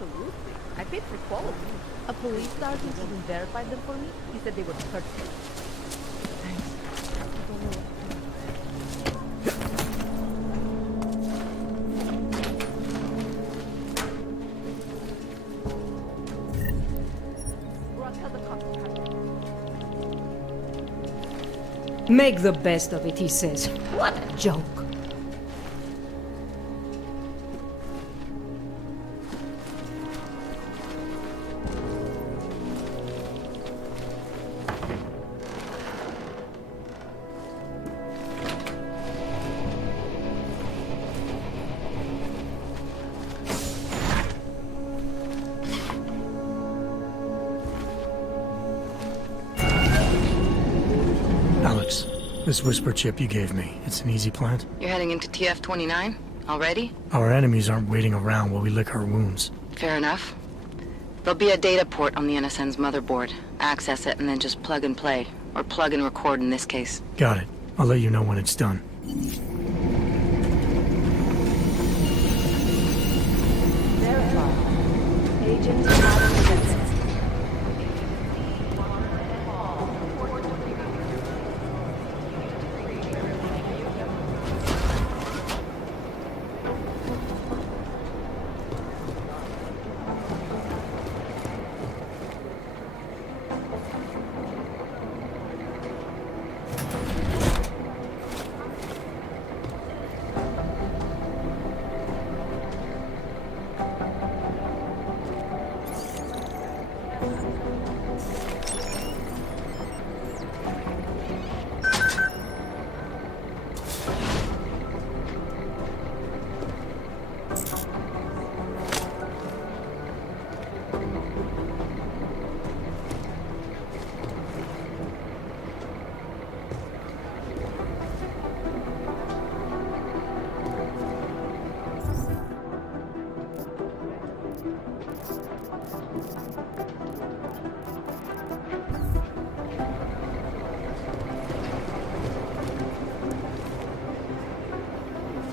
Absolutely. I paid for quality. A police sergeant even verified them for me. He said they were perfect. Thanks. I don't know what to do. Tell the cops what happened. Make the best of it, he says. What a joke. Alex, this whisper chip you gave me, it's an easy plant? You're heading into TF-29? Already? Our enemies aren't waiting around while we lick our wounds. Fair enough. There'll be a data port on the NSN's motherboard. Access it and then just plug and play. Or plug and record in this case. Got it. I'll let you know when it's done. Verify. Agent Adam Jensen.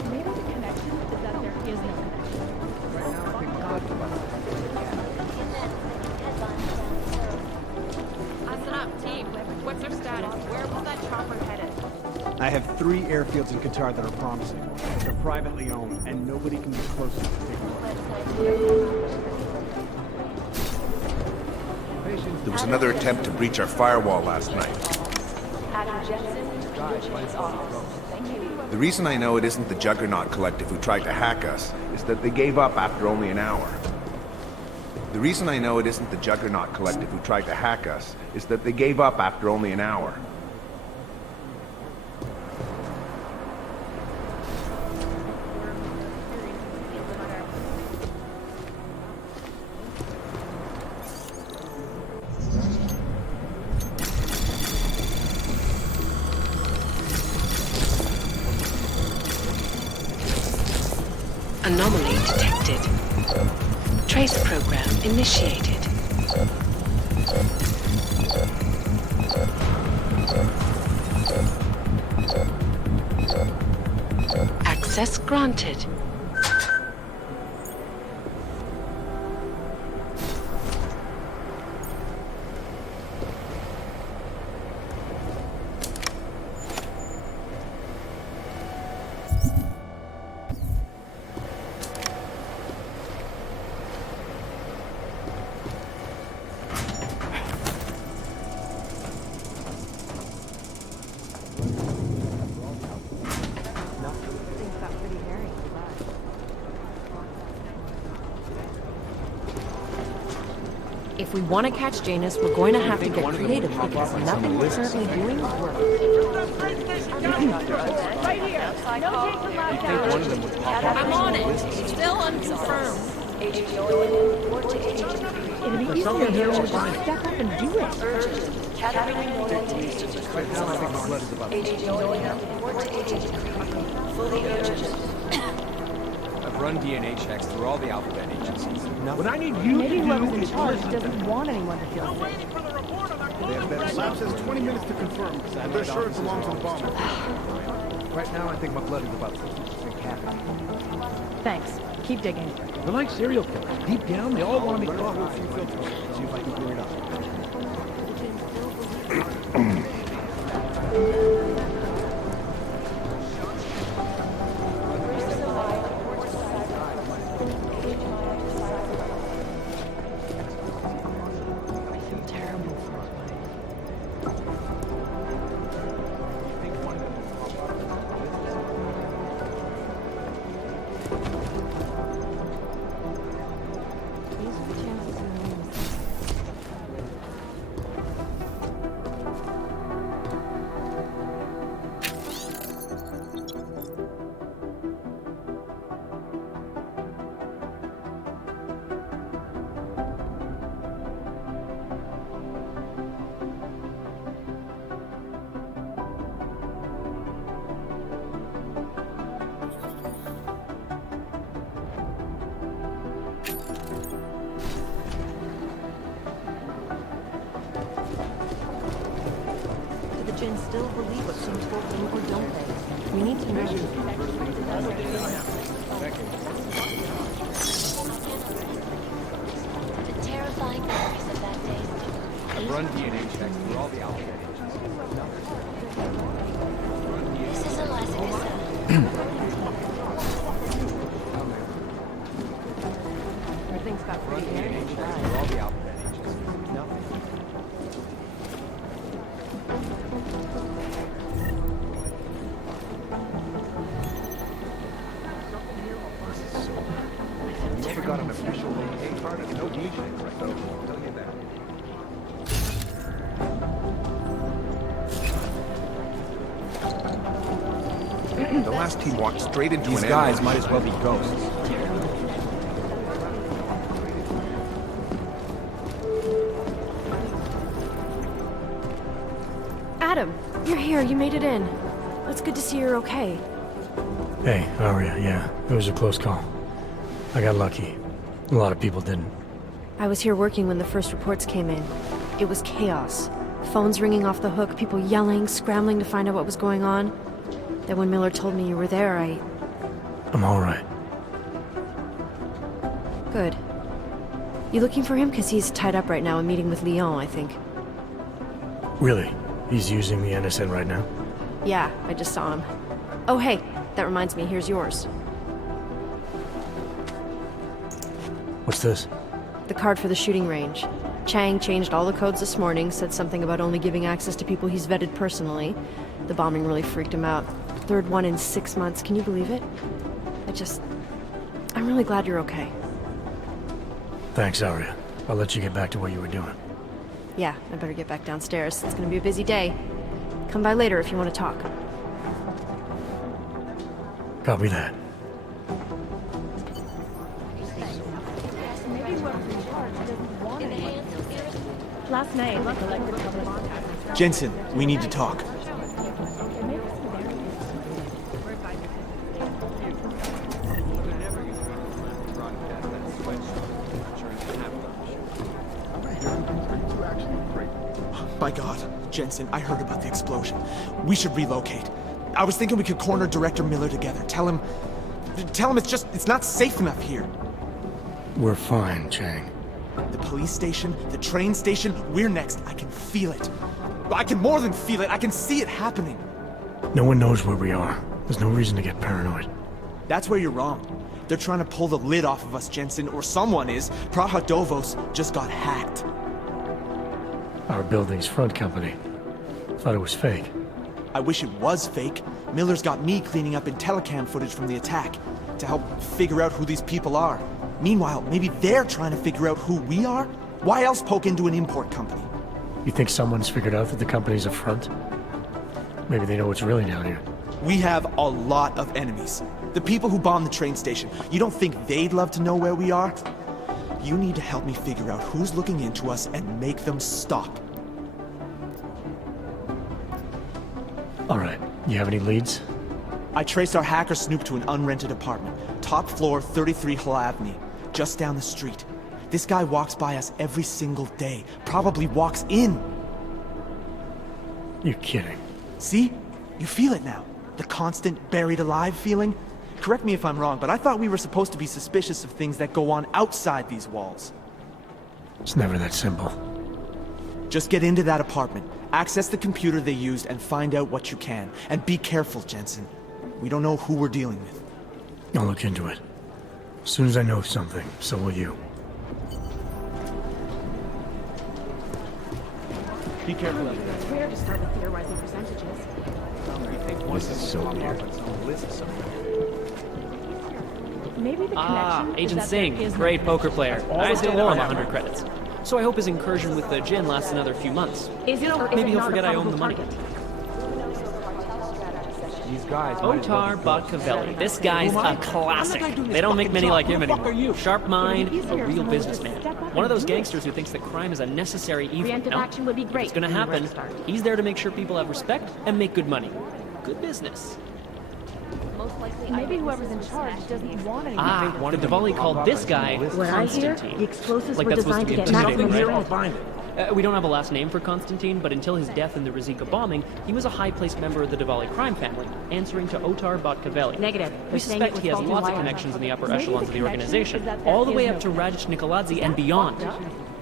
Maybe the connection is that there is no connection. Right now, I think God Listen up, team. What's our status? Where was that chopper headed? I have 3 airfields in Qatar that are promising, but they're privately owned, and nobody can be close enough to take a look. There was another attempt to breach our firewall last night. Adam Jensen to Richard's office. Thank you. The reason I know it isn't the Juggernaut Collective who tried to hack us is that they gave up after only an hour. The reason I know it isn't the Juggernaut Collective who tried to hack us is that they gave up after only an hour. Anomaly detected. Trace program initiated. Access granted. If we want to catch Janus, we're going to have to get creative because nothing we're currently doing is working. Right here. No taking lockdown. I'm on it. Still unconfirmed. Agent Yolen, report to Agent It'd be easier here to just step up and do it. Urgent. Capturing Yolen. Right now, I think my blood is about to... Agent Yolen, report to Agent Fully urgent. I've run DNA checks through all the alphabet agencies. What I need you Maybe to whoever's do in is charge listen. doesn't want anyone to feel sick. They have better lab says 20 minutes to confirm, but they're sure it belongs to the bomber. Right now, I think my blood is about 60%. cavity. Thanks. Keep digging. They're like serial killers. Deep down, they all want to make Run a profit. few filters. See if I can clear it up. Do the Jinn still believe what seems told them, or don't they? We need to know. The terrifying memories of that day. I've run DNA checks through all the alphabet agencies. This is Eliza Cassell. Everything's got Run pretty DNA hairy. checks through all the alphabet agencies. Nothing. We never got an official AK card and no DJ right though. I'll tell you that. The last team walked straight into These an guys ambush. might as well be ghosts. Adam, you're here. You made it in. It's good to see you're okay. Hey, Aria, yeah, it was a close call. I got lucky. A lot of people didn't. I was here working when the first reports came in. It was chaos. Phones ringing off the hook, people yelling, scrambling to find out what was going on. Then when Miller told me you were there, I'm alright. Good. You looking for him? Because he's tied up right now and meeting with Leon, I think. Really? He's using the NSN right now? Yeah, I just saw him. Oh, hey, that reminds me, here's yours. What's this? The card for the shooting range. Chang changed all the codes this morning, said something about only giving access to people he's vetted personally. The bombing really freaked him out. Third one in 6 months, can you believe it? I'm really glad you're okay. Thanks, Aria. I'll let you get back to what you were doing. Yeah, I better get back downstairs. It's gonna be a busy day. Come by later if you want to talk. Copy that. Maybe whoever's in charge doesn't want anyone. Last night, the elected public Jensen, we need to talk. By God, Jensen, I heard about the explosion. We should relocate. I was thinking we could corner Director Miller together. Tell him it's not safe enough here. We're fine, Chang. The police station, the train station, we're next. I can feel it. I can more than feel it. I can see it happening. No one knows where we are. There's no reason to get paranoid. That's where you're wrong. They're trying to pull the lid off of us, Jensen, or someone is. Praha Dovos just got hacked. Our building's front company. Thought it was fake. I wish it was fake. Miller's got me cleaning up IntelliCam footage from the attack to help figure out who these people are. Meanwhile, maybe they're trying to figure out who we are? Why else poke into an import company? You think someone's figured out that the company's a front? Maybe they know what's really down here. We have a lot of enemies. The people who bombed the train station. You don't think they'd love to know where we are? You need to help me figure out who's looking into us and make them stop. Alright, you have any leads? I traced our hacker snoop to an unrented apartment. Top floor, 33 Hull Avenue. Just down the street. This guy walks by us every single day. Probably walks in. You're kidding. See? You feel it now. The constant buried alive feeling? Correct me if I'm wrong, but I thought we were supposed to be suspicious of things that go on outside these walls. It's never that simple. Just get into that apartment, access the computer they used, and find out what you can. And be careful, Jensen. We don't know who we're dealing with. I'll look into it. As soon as I know something, so will you. Be careful out there. Where to start with theorizing percentages? This is so weird. Maybe the Ah, connection is Agent that Singh, there is great no poker player. I still owe him 100 credits. So I hope his incursion with the gin lasts another few months. Is it or is Maybe it he'll not forget a I own the probable money. target? These guys might as well Otar be ghosts. Botkavelli. This guy's a classic. They don't make many like him anymore. Sharp mind, a real businessman. One of those gangsters who thinks that crime is a necessary evil. Preemptive No, action would be great. it's gonna happen. He's there to make sure people have respect and make good money. Good business. Maybe whoever's in charge doesn't want anyone. Ah, the Diwali called this guy What I hear, Constantine. the explosives Like were that's supposed to designed be to get intimidating, maximum right? I'll find it. We don't have a last name for Constantine, but until his death in the Rizika bombing, he was a high-placed member of the Diwali crime family, answering to Otar Botkavelli. Negative. We They're saying it suspect was he has faulty lots of wiring. connections in the upper Maybe echelons the of the connection organization, is that there all the way is up to no Radic Nikoladze and beyond.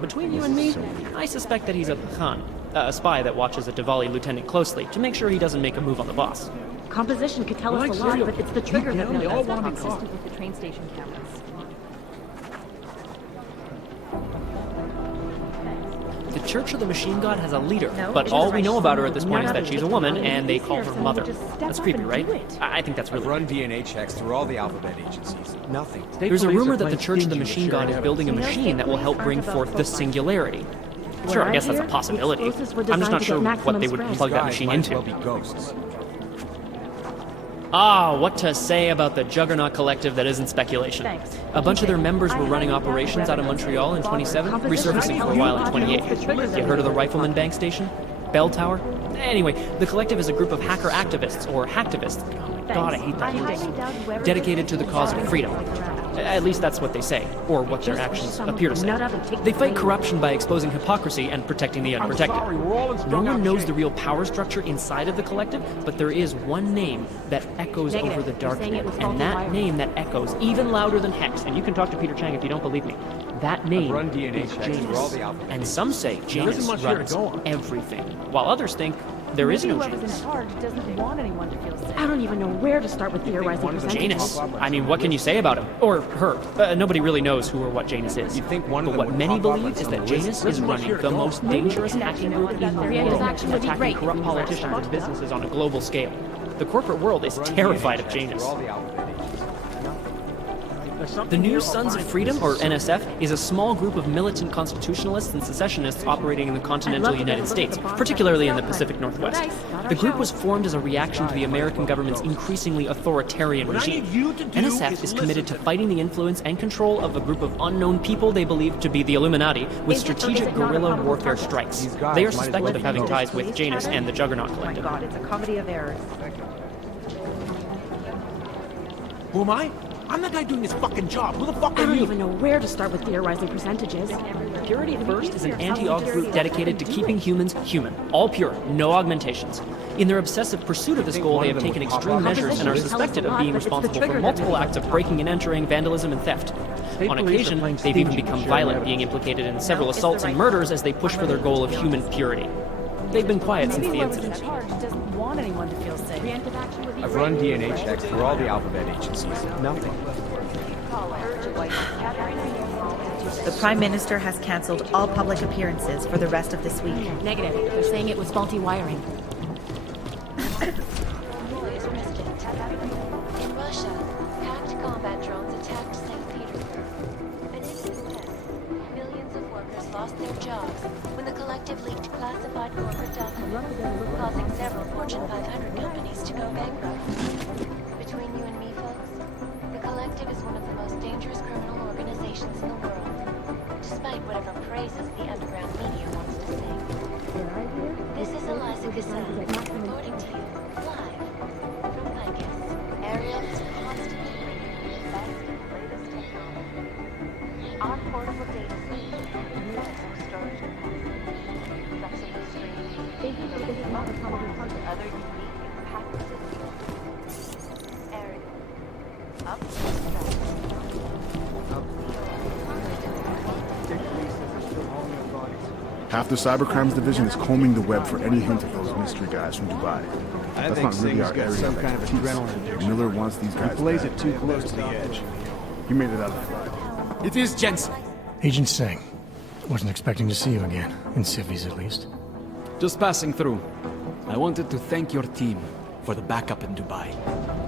Between you and me, I suspect that he's a Khan, a spy that watches a Diwali lieutenant closely to make sure he doesn't make a move on the boss. Composition could tell Like us a lot, cereal but it's the killers. trigger Deep that down, they all knows. want to be Consistent caught. with the train station cameras. The Church of the Machine God has a leader, No, but it all is we know about her at this point is none that of she's it. a woman and they It's call her easier if mother. someone would just That's step creepy, up right? and do it. I think that's I've really run DNA checks through all the alphabet agencies. Nothing. State There's a police are rumor that the playing Church of the stingy with Machine sharing God is evidence. building a You know, machine that will help bring police aren't forth about the profiling. singularity. What Sure, I I guess that's a hear, the possibility. explosives were I'm just designed not to sure get what maximum they would spread. plug that Guys machine might as into. well be ghosts. Ah, what to say about the Juggernaut Collective that isn't speculation. Thanks. A bunch of their members I were running highly doubt operations out of whether Montreal in they're 27, Composition. resurfacing for a while in 28. You heard of the Rifleman Bank Station? Bell Tower? Anyway, the Collective is a group of hacker activists, or hacktivists. Oh my god, I hate that word. highly doubt whoever Dedicated this to the is cause of is freedom. At least that's what they say, or what their actions appear to say. They fight corruption by exposing hypocrisy and protecting the unprotected. Sorry, we're all in No strung one out knows shape. the real power structure inside of the Collective, but there is one name that echoes Negative. over the You're dark saying it net, was and faulty that wiring. name that echoes even louder than Hex, and you can talk to Peter Chang if you don't believe me. That name run DNA is checks through all Janus. the alphabet. And some say Janus isn't much here to runs go on. everything, while others think there is Maybe no whoever's Janus. in charge doesn't want anyone to feel safe. I don't even know where to start with theorizing percentages. Janus. I mean, what can you say about him? Or her? Nobody really knows who or what Janus is. You'd think one of But them what would many pop up believe on is some that list. Janus is running the most dangerous hacking group in the Preemptive world, action would be attacking great. corrupt politicians and businesses on a global scale. The corporate world is Run terrified DNA of checks Janus. through all the alphabet agencies. The New Sons of Freedom, or NSF, is a small group of militant constitutionalists and secessionists operating in the continental United States, particularly in the Pacific Northwest. The group was formed as a reaction to the American government's increasingly authoritarian regime. NSF is committed to fighting the influence and control of a group of unknown people they believe to be the Illuminati with strategic guerrilla warfare strikes. These guys They are might as well suspected be of having ghosts. ties with Janus and the Juggernaut Oh my Collective. god, it's a comedy of errors. Who am I? I'm the guy doing his fucking job. Who the fuck I are don't you? even know where to start with theorizing percentages. Purity First is an anti-aug group dedicated to keeping humans human. All pure, no augmentations. In their obsessive pursuit of this goal, they have taken extreme measures and are suspected of being responsible for multiple acts of breaking and entering, vandalism, and theft. On occasion, they've even become violent, being implicated in several assaults and murders as they push for their goal of human purity. They've been quiet since Maybe the whoever's in incident. charge doesn't want anyone to feel safe. Preemptive action would be I've great. run DNA checks through all the alphabet agencies. Nothing. The Prime Minister has cancelled all public appearances for the rest of this week. Negative. They're saying it was faulty wiring. Vice President. In Russia, hacked combat drones attacked St. Petersburg. And in the US, millions of workers lost their jobs when the Collective leaked classified corporate documents, causing several Fortune 500 companies to go bankrupt. Between you and me, folks, the Collective is one of the most dangerous criminal organizations in the world, despite whatever praises the underground media wants to sing. This is Eliza Cassan, reporting to you, live, from Lycus. Ariel is constantly bringing you the best and latest technology. Our portable data system has no storage capacity, flexible streaming, other unique and patented systems. Ariel, Half the cybercrimes division is combing the web for any hint of those mystery guys from Dubai. That's not really our area some of kind of expertise. adrenaline addiction. Miller wants these guys He plays back. it too close to the edge. He made it out alive. It is Jensen. Agent Singh. Wasn't expecting to see you again. In civvies, at least. Just passing through. I wanted to thank your team for the backup in Dubai.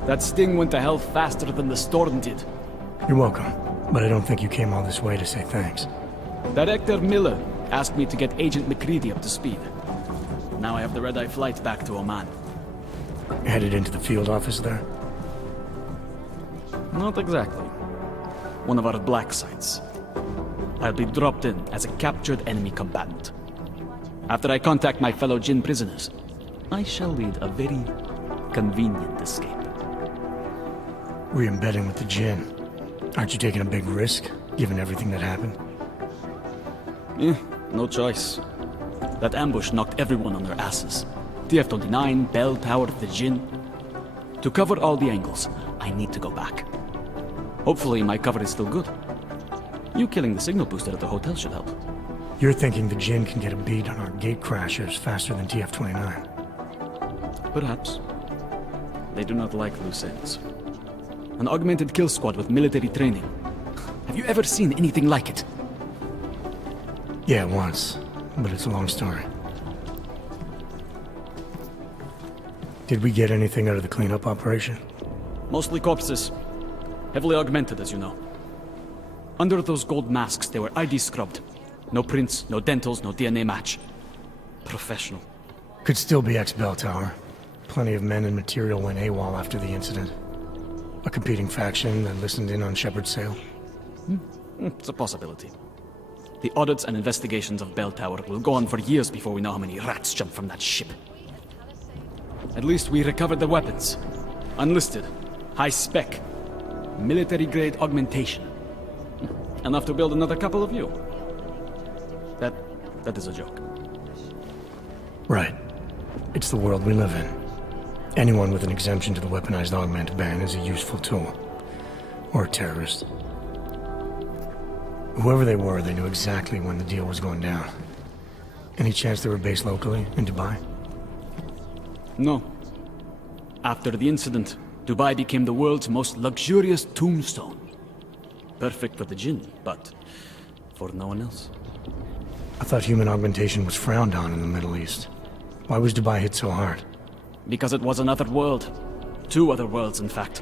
That sting went to hell faster than the storm did. You're welcome. But I don't think you came all this way to say thanks. Director Miller asked me to get Agent McCready up to speed. Now I have the red-eye flight back to Oman. Headed into the field office there? Not exactly. One of our black sites. I'll be dropped in as a captured enemy combatant. After I contact my fellow Jinn prisoners, I shall lead a very convenient escape. Re-embedding with the Jinn. Aren't you taking a big risk, given everything that happened? No choice. That ambush knocked everyone on their asses. TF-29, Bell Tower, the Jinn. To cover all the angles, I need to go back. Hopefully my cover is still good. You killing the signal booster at the hotel should help. You're thinking the Jinn can get a beat on our gate crashers faster than TF-29. Perhaps. They do not like loose ends. An augmented kill squad with military training. Have you ever seen anything like it? Yeah, once. But it's a long story. Did we get anything out of the cleanup operation? Mostly corpses. Heavily augmented, as you know. Under those gold masks, they were ID scrubbed. No prints, no dentals, no DNA match. Professional. Could still be ex-Bell Tower. Plenty of men and material went AWOL after the incident. A competing faction that listened in on Shepard's sale. It's a possibility. The audits and investigations of Bell Tower will go on for years before we know how many rats jumped from that ship. At least we recovered the weapons. Unlisted. High spec. Military-grade augmentation. Enough to build another couple of you. That is a joke. Right. It's the world we live in. Anyone with an exemption to the weaponized augment ban is a useful tool. Or a terrorist. Whoever they were, they knew exactly when the deal was going down. Any chance they were based locally, in Dubai? No. After the incident, Dubai became the world's most luxurious tombstone. Perfect for the Jinn, but for no one else. I thought human augmentation was frowned on in the Middle East. Why was Dubai hit so hard? Because it was another world. Two other worlds, in fact.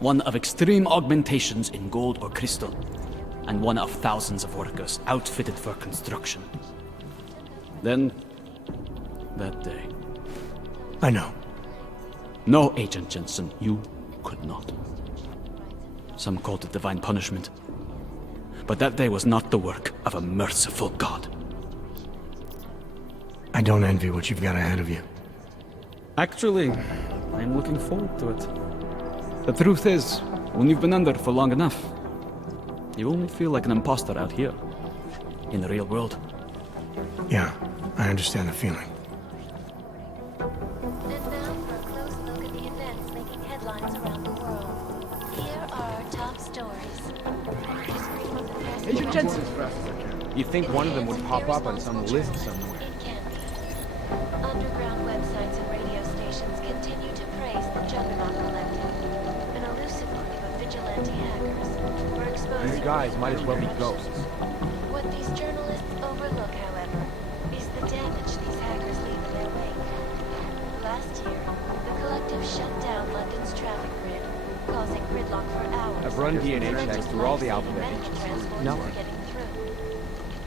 One of extreme augmentations in gold or crystal, and one of thousands of workers outfitted for construction. Then, that day. I know. No, Agent Jensen, you could not. Some called it divine punishment. But that day was not the work of a merciful God. I don't envy what you've got ahead of you. Actually, I'm looking forward to it. The truth is, when you've been under for long enough, you only feel like an imposter out here, in the real world. Yeah, I understand the feeling. And now for a close look at the events making headlines around the world. Here are our top stories. Agent Jensen! You think one of them would pop up on some list somewhere? Underground websites and radio stations continue to praise the Juggernaut Collective, an elusive group of vigilante hackers who are exposing... These guys might as well be ghosts. What these journalists overlook, however, is the damage these hackers leave in their wake. Last year, the Collective shut down London's traffic grid, causing gridlock for hours. I've run DNA checks through all the alphabet agencies. Nothing. Getting through.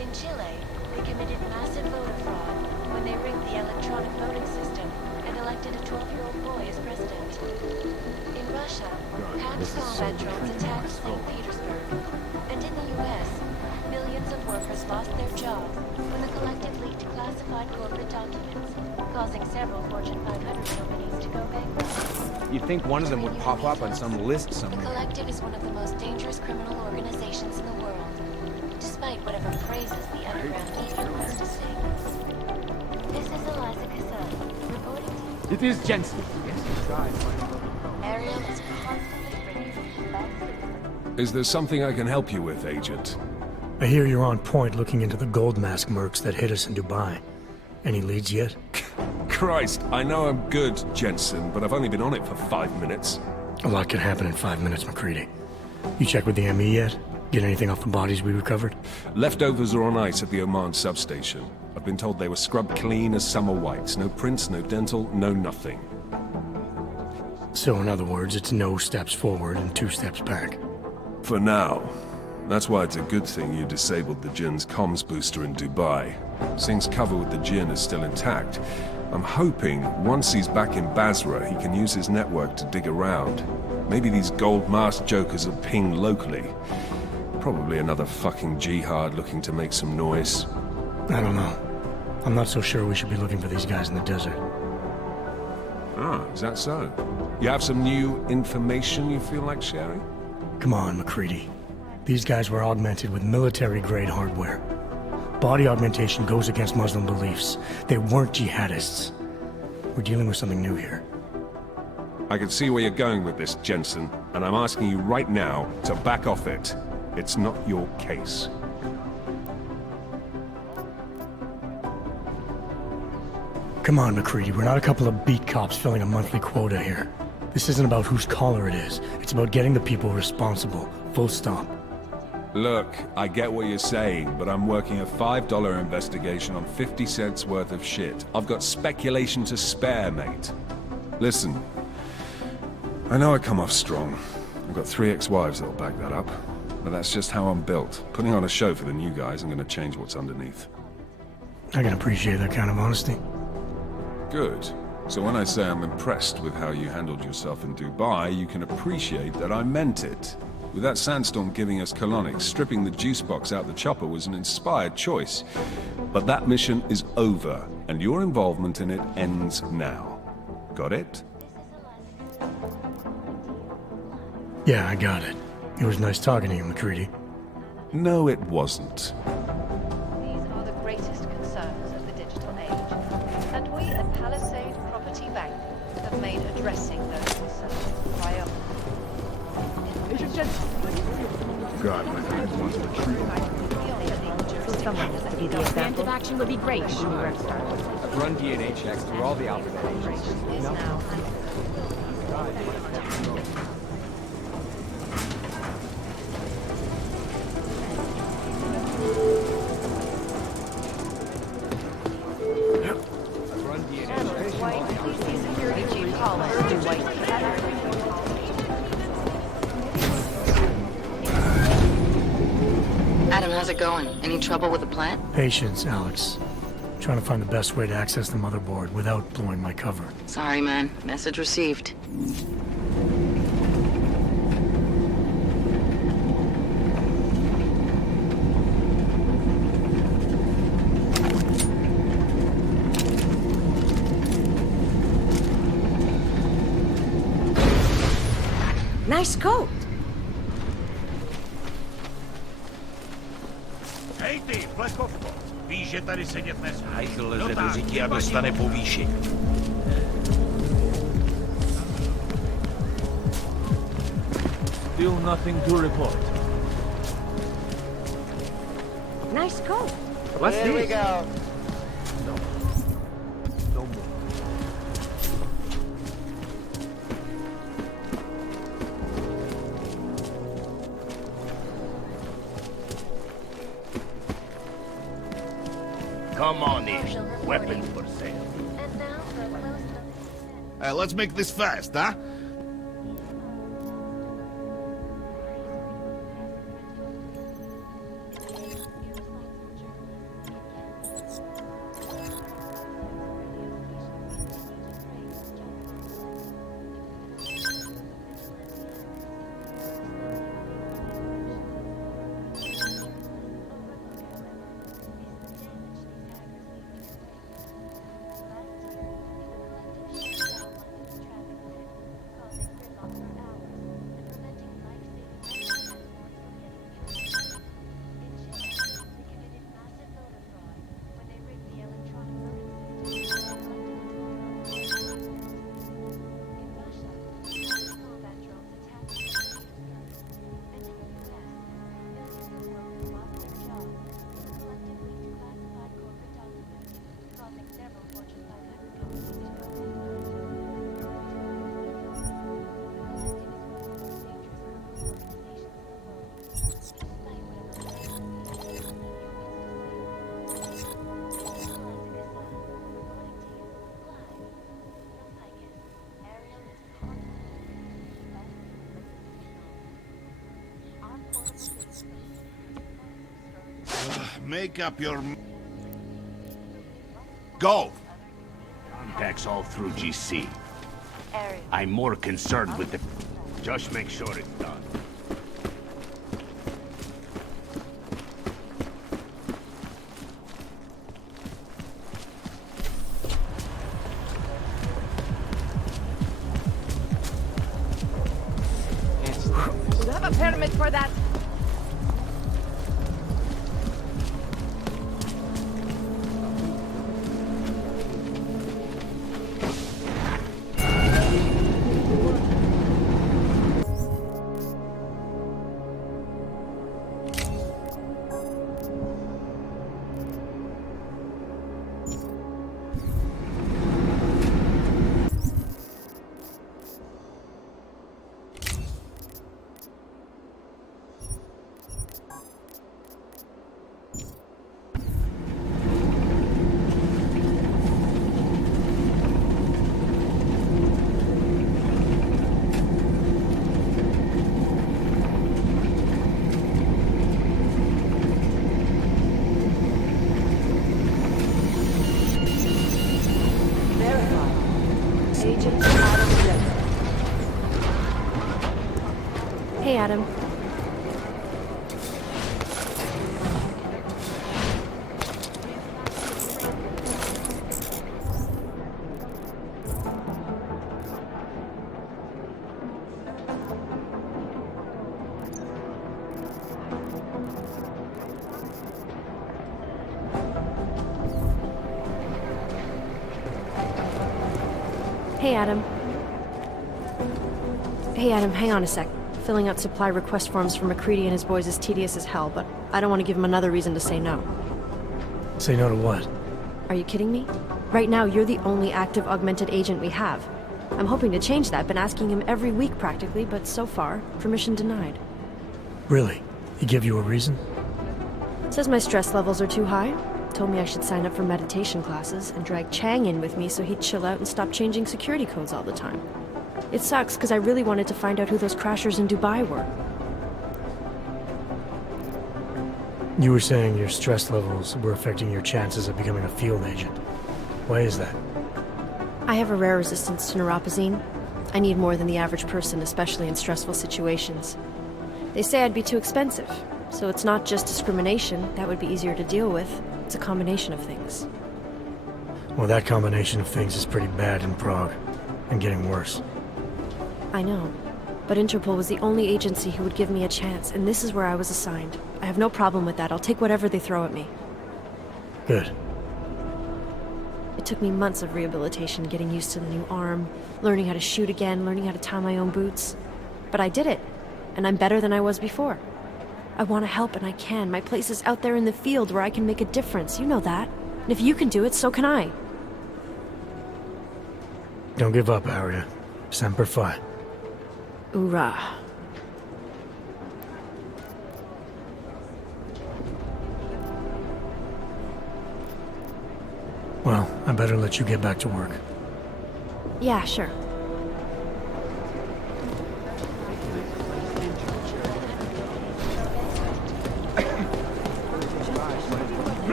In Chile, they committed massive voter fraud when they rigged the electronic voting system and elected a 12-year-old boy as president. In Russia, hacked combat drones attacked St. Petersburg. And in the U.S., millions of workers lost their jobs when the Collective leaked classified corporate documents, causing several Fortune 500 companies to go bankrupt. You'd think one of them would pop up on some list The somewhere. Collective is one of the most dangerous criminal organizations in the world, despite whatever praises the underground media wants to sing. This is Eliza Casal, reporting to you. It is Jensen. Ariel is constantly bringing Is there something I can help you with, Agent? I hear you're on point looking into the gold mask mercs that hit us in Dubai. Any leads yet? Christ, I know I'm good, Jensen, but I've only been on it for 5 minutes. A lot could happen in 5 minutes, McCready. You checked with the ME yet? Get anything off the bodies we recovered? Leftovers are on ice at the Oman substation. I've been told they were scrubbed clean as summer whites. No prints, no dental, no nothing. So in other words, it's no steps forward and 2 steps back. For now. That's why it's a good thing you disabled the Jinn's comms booster in Dubai. Singh's cover with the Jinn is still intact. I'm hoping once he's back in Basra, he can use his network to dig around. Maybe these gold mask jokers will ping locally. Probably another fucking jihad looking to make some noise. I don't know. I'm not so sure we should be looking for these guys in the desert. Ah, is that so? You have some new information you feel like sharing? Come on, McCready. These guys were augmented with military-grade hardware. Body augmentation goes against Muslim beliefs. They weren't jihadists. We're dealing with something new here. I can see where you're going with this, Jensen, and I'm asking you right now to back off it. It's not your case. Come on, McCready. We're not a couple of beat cops filling a monthly quota here. This isn't about whose collar it is. It's about getting the people responsible. Full stop. Look, I get what you're saying, but I'm working a $5 investigation on 50 cents worth of shit. I've got speculation to spare, mate. Listen, I know I come off strong. I've got 3 ex-wives that'll back that up. But that's just how I'm built. Putting on a show for the new guys, I'm gonna change what's underneath. I can appreciate that kind of honesty. Good. So when I say I'm impressed with how you handled yourself in Dubai, you can appreciate that I meant it. With that sandstorm giving us colonics, stripping the juice box out the chopper was an inspired choice. But that mission is over, and your involvement in it ends now. Got it? Yeah, I got it. It was nice talking to you, McCready. No, it wasn't. These are the greatest concerns of the digital age, and we at Palisade Property Bank have made addressing those concerns a priority. God, my friend wants to treat So someone has to be the example. Action would be great. I've run DNA checks through all the Alphabet agents. Adam, how's it going? Any trouble with the plant? Patience, Alex. Trying to find the best way to access the motherboard without blowing my cover. Sorry, man. Message received. Nice coat. Hej ty, plechotko, víš, že tady sedět nesmíš. Hajzl leze do říky a dostane povýšení. Still nothing to report. Nice coat. What's Here this? we go. No. No more. Come on in. Weapons for sale. Let's make this fast, huh? Make up your... Go! Contacts all through GC. I'm more concerned with the... Just make sure it's done. Do you have a permit for that? Hey, Adam. Hey, Adam. Hey, Adam, hang on a sec. Filling out supply request forms for McCready and his boys is tedious as hell, but I don't want to give him another reason to say no. Say no to what? Are you kidding me? Right now, you're the only active augmented agent we have. I'm hoping to change that, been asking him every week practically, but so far, permission denied. Really? He give you a reason? Says my stress levels are too high. Told me I should sign up for meditation classes and drag Chang in with me so he'd chill out and stop changing security codes all the time. It sucks because I really wanted to find out who those crashers in Dubai were. You were saying your stress levels were affecting your chances of becoming a field agent. Why is that? I have a rare resistance to neuropazine. I need more than the average person, especially in stressful situations. They say I'd be too expensive, so it's not just discrimination. That would be easier to deal with. It's a combination of things. Well, that combination of things is pretty bad in Prague, and getting worse. I know, but Interpol was the only agency who would give me a chance, and this is where I was assigned. I have no problem with that. I'll take whatever they throw at me. Good. It took me months of rehabilitation, getting used to the new arm, learning how to shoot again, learning how to tie my own boots. But I did it, and I'm better than I was before. I want to help, and I can. My place is out there in the field where I can make a difference. You know that. And if you can do it, so can I. Don't give up, Arya. Semper Fi. Hoorah. Well, I better let you get back to work. Yeah, sure.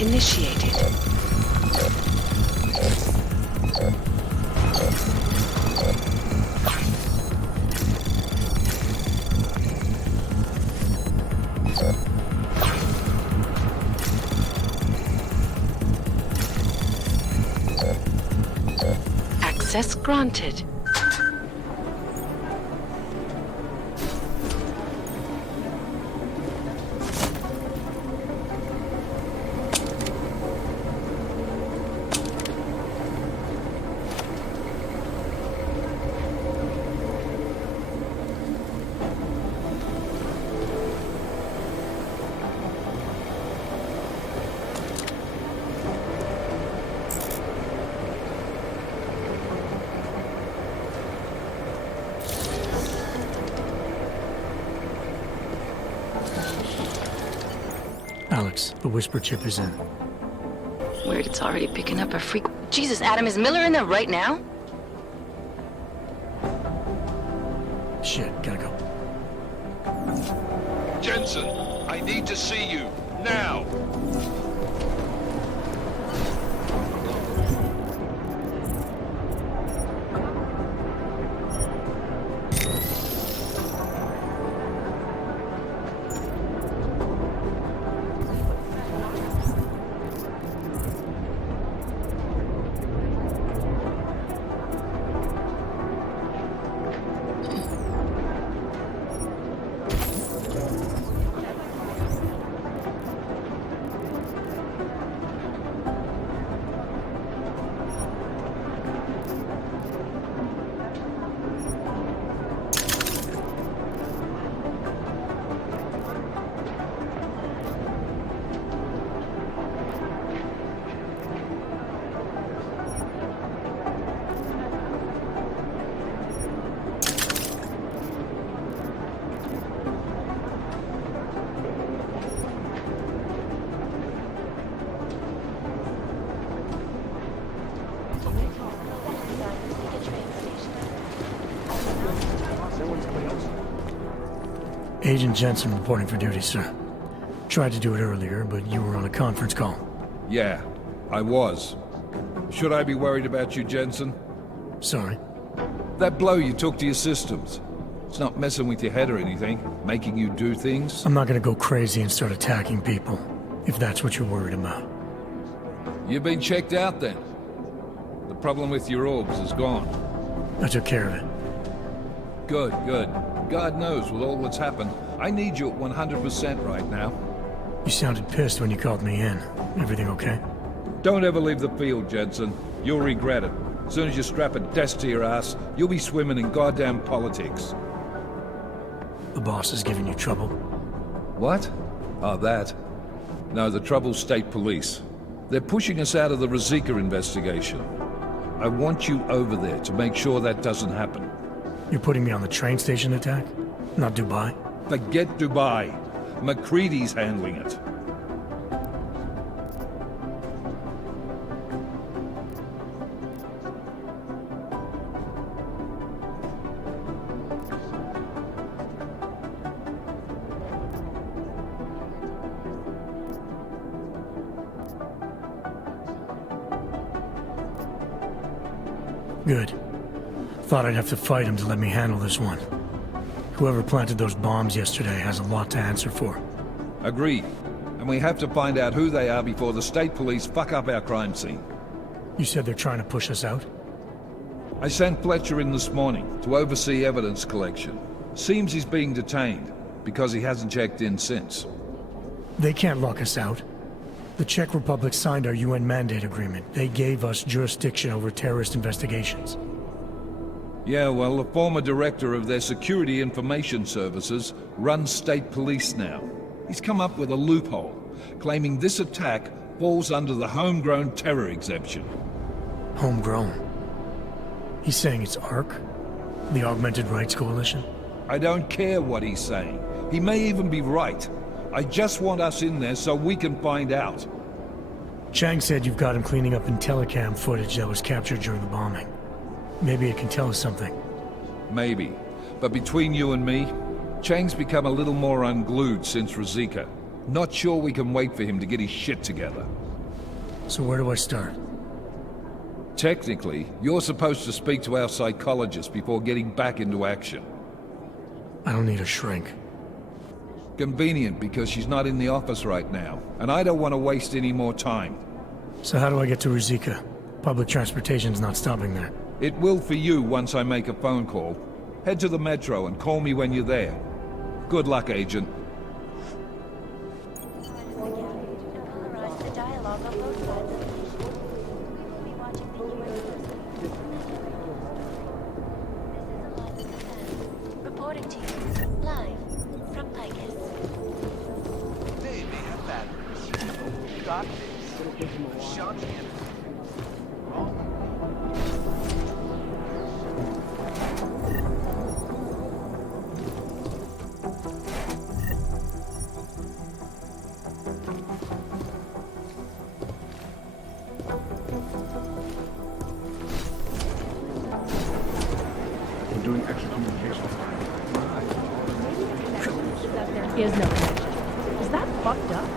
initiated. Access granted. Alex, the whisper chip is in. Weird, it's already picking up a freak. Jesus, Adam, is Miller in there right now? Shit, gotta go. Jensen, I need to see you, now! Agent Jensen reporting for duty, sir. Tried to do it earlier, but you were on a conference call. Yeah, I was. Should I be worried about you, Jensen? Sorry. That blow you took to your systems. It's not messing with your head or anything, making you do things? I'm not gonna go crazy and start attacking people, if that's what you're worried about. You've been checked out then. The problem with your orbs is gone. I took care of it. Good, good. God knows, with all that's happened, I need you at 100% right now. You sounded pissed when you called me in. Everything okay? Don't ever leave the field, Jensen. You'll regret it. As soon as you strap a desk to your ass, you'll be swimming in goddamn politics. The boss is giving you trouble? What? Oh, that. No, the trouble's state police. They're pushing us out of the Ruzicka investigation. I want you over there to make sure that doesn't happen. You're putting me on the train station attack? Not Dubai? Forget Dubai. McCready's handling it. Good. Thought I'd have to fight him to let me handle this one. Whoever planted those bombs yesterday has a lot to answer for. Agreed. And we have to find out who they are before the state police fuck up our crime scene. You said they're trying to push us out? I sent Fletcher in this morning to oversee evidence collection. Seems he's being detained, because he hasn't checked in since. They can't lock us out. The Czech Republic signed our UN mandate agreement. They gave us jurisdiction over terrorist investigations. Yeah, well, the former director of their security information services runs state police now. He's come up with a loophole, claiming this attack falls under the homegrown terror exemption. Homegrown? He's saying it's ARC? The Augmented Rights Coalition? I don't care what he's saying. He may even be right. I just want us in there so we can find out. Chang said you've got him cleaning up Intellicam footage that was captured during the bombing. Maybe it can tell us something. Maybe. But between you and me, Chang's become a little more unglued since Ruzicka. Not sure we can wait for him to get his shit together. So where do I start? Technically, you're supposed to speak to our psychologist before getting back into action. I don't need a shrink. Convenient, because she's not in the office right now, and I don't want to waste any more time. So how do I get to Rizika? Public transportation's not stopping there. It will for you once I make a phone call. Head to the metro and call me when you're there. Good luck, Agent. Polarize the dialogue on both sides of the issue. We will be watching the UN This is Eliza reporting to you live from Picus. They may have batteries. Got this. Shot in. We're doing extra communication. He has no connection. Is that fucked up?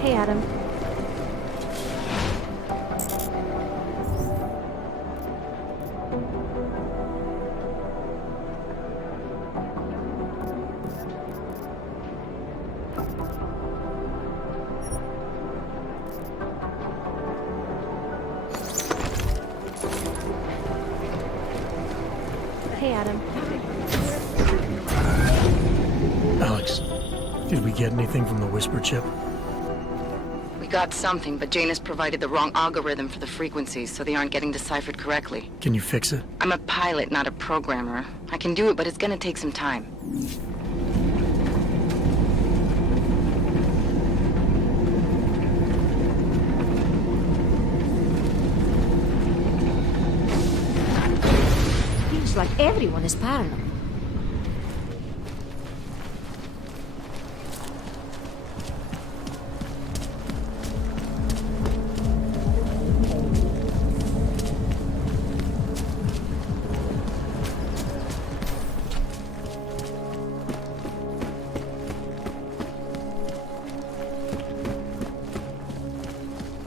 Hey, Adam. Hey, Adam. Alex, did we get anything from the Whisper chip? We got something, but Janus provided the wrong algorithm for the frequencies, so they aren't getting deciphered correctly. Can you fix it? I'm a pilot, not a programmer. I can do it, but it's gonna take some time. Seems like everyone is paranoid.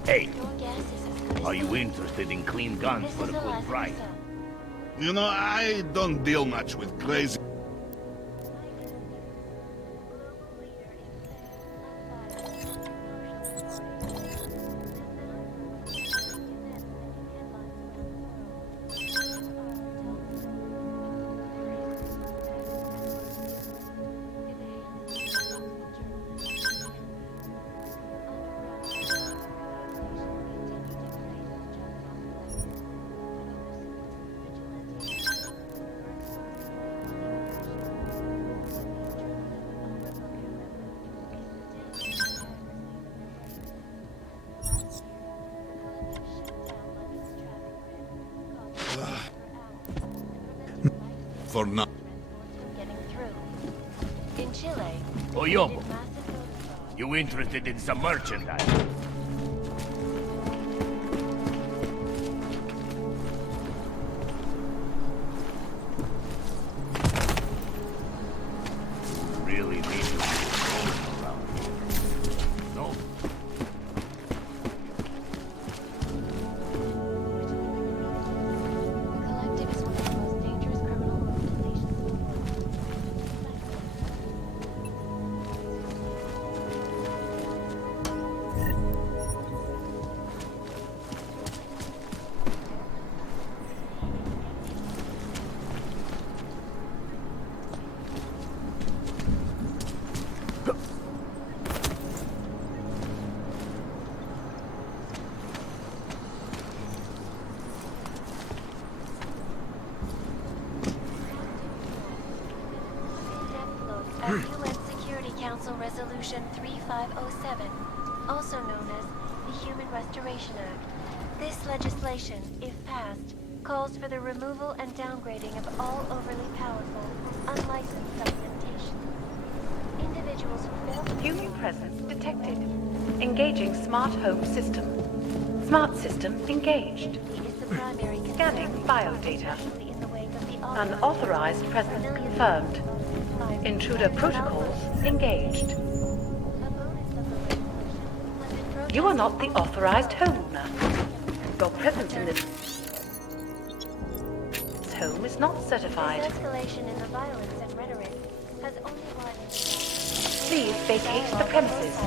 Hey, are you interested in clean guns for a good price? You know, I don't deal much with crazy... For now. Getting through. In Chile, Oyobo, you interested in some merchandise? Really need to be rolling around here. No? Collective is one of the most dangerous criminal organizations in the world. At UN Security Council Resolution 3507, also known as the Human Restoration Act. This legislation, if passed, calls for the removal and downgrading of all overly powerful, unlicensed supplementation. Individuals who fail to... Human presence detected. Engaging smart home system. Smart system engaged. Scanning biodata. Unauthorized presence confirmed. Intruder protocols engaged. You are not the authorized homeowner. Your presence in this home is not certified. This escalation in the violence and rhetoric has only widened. Please vacate the premises.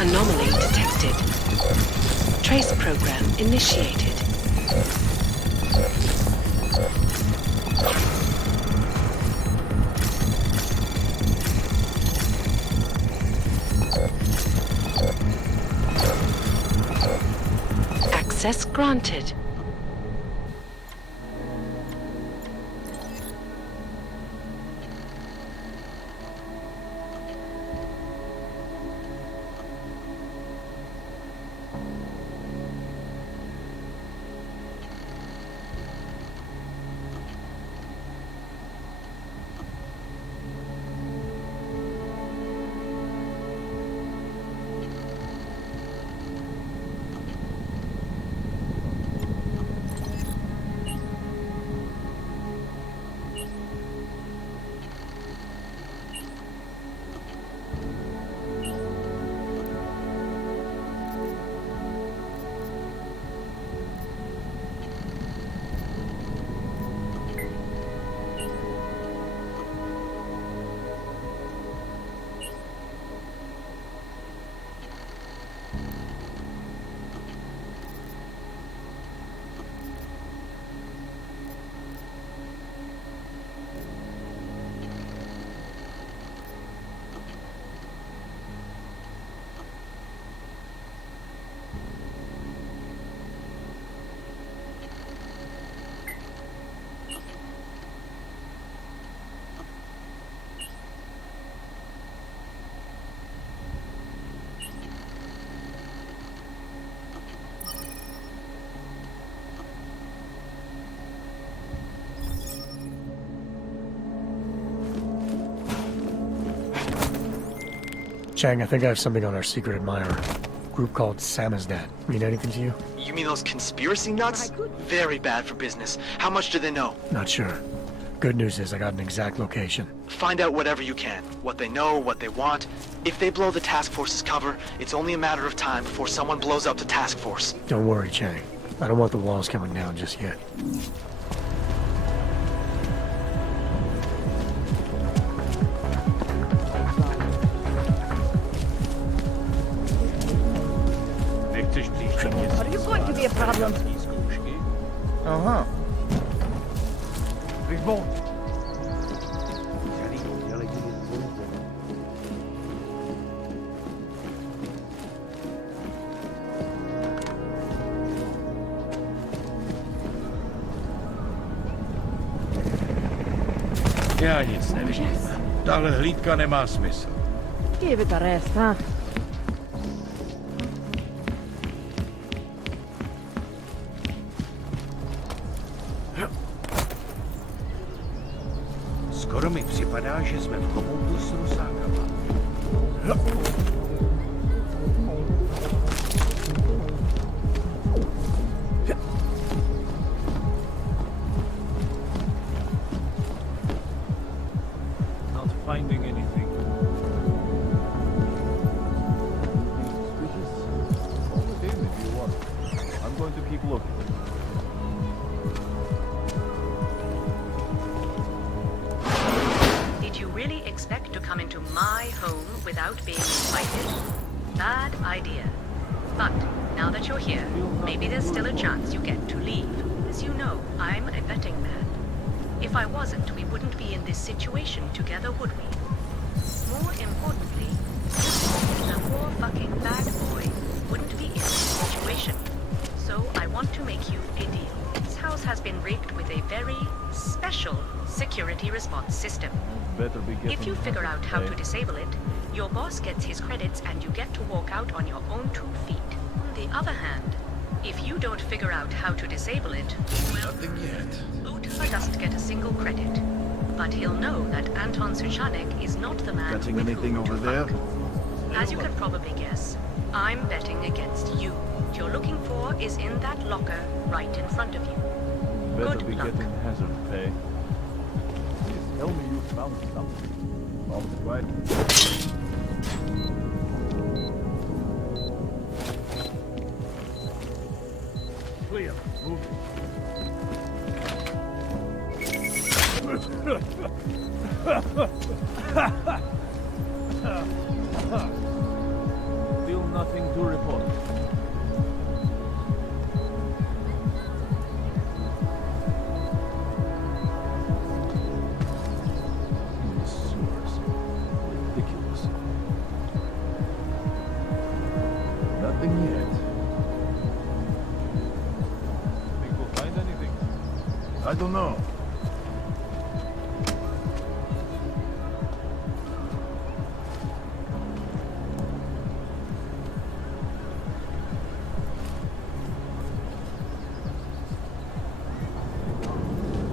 Anomaly detected. Trace program initiated. Access granted. Chang, I think I have something on our secret admirer. A group called Samizdat. Mean anything to you? You mean those conspiracy nuts? Very bad for business. How much do they know? Not sure. Good news is I got an exact location. Find out whatever you can. What they know, what they want. If they blow the task force's cover, it's only a matter of time before someone blows up the task force. Don't worry, Chang. I don't want the walls coming down just yet. Are you going to be a problem? Uh-huh. Já nic nevidím. Tahle hlídka nemá smysl. Give it a rest, huh? Skoro mi připadá, že jsme v komoutu s rusákama. Not finding anything. Hold it in if you want. I'm going to keep looking. Did you really expect to come into my home without being invited? Bad idea. But now that you're here, maybe there's still a chance you get to leave. As you know, I'm a betting man. If I wasn't, we wouldn't be in this situation together, would we? More importantly, the poor fucking bad boy wouldn't be in this situation. So I want to make you a deal. This house has been rigged with a very special security response system. Better be getting If you figure out how to paid. disable it, your boss gets his credits and you get to walk out on your own 2 feet. On the other hand, if you don't figure out how to disable it, well, Nothing yet. Otar doesn't get a single credit. But he'll know that Anton Suchanek is not the man Catching with anything whom to over there? fuck. As you can probably guess, I'm betting against you. What you're looking for is in that locker right in front of you. Better Good be luck. getting hazard pay. Please tell me you found something. All right. Clear. Move. Still nothing to report. These sewers. Ridiculous. Nothing yet. Think we'll find anything? I don't know.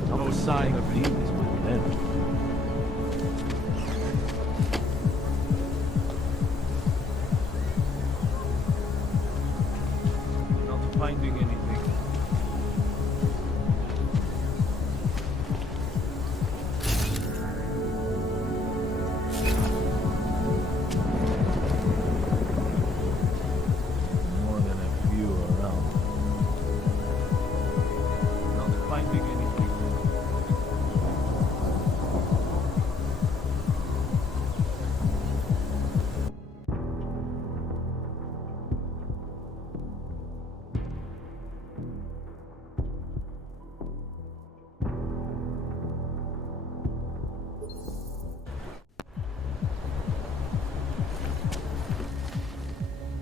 No sign of these with them. Not finding anything. More than a few around. Not finding anything.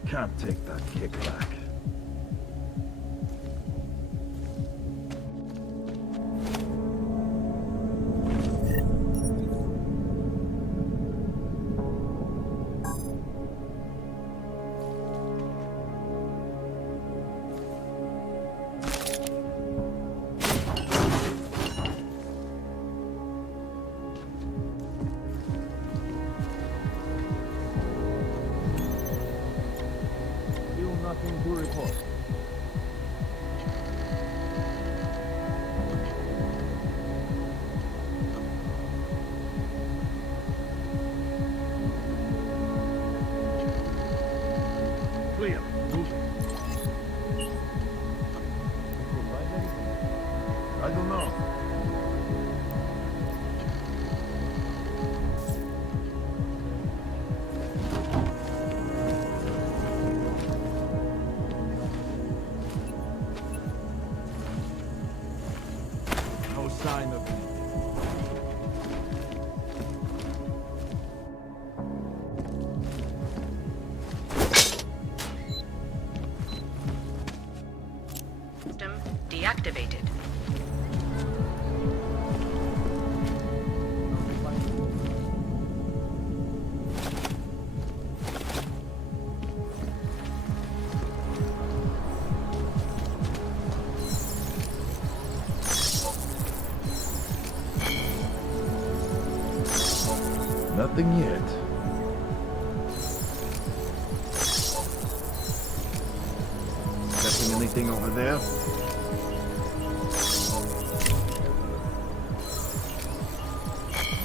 Can't take that kickback. Still nothing to report. clear. I don't know. No sign of him. System deactivated. Nothing yet. Checking anything over there?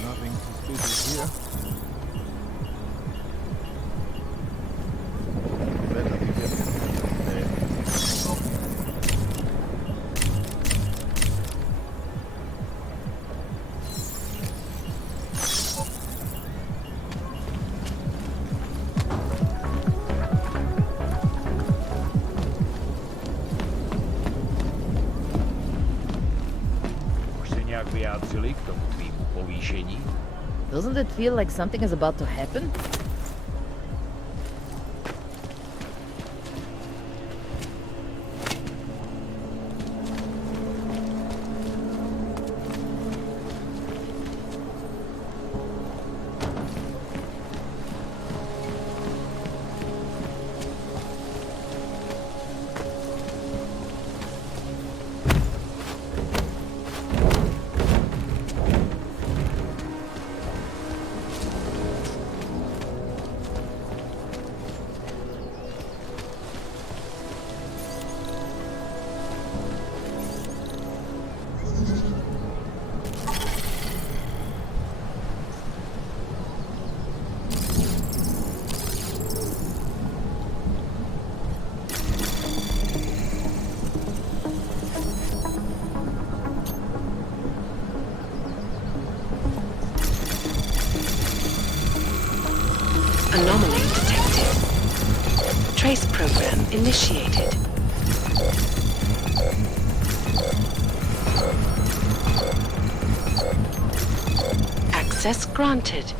Nothing suspicious here. Better be careful there. Doesn't it feel like something is about to happen? Anomaly detected. Trace program initiated. Access granted.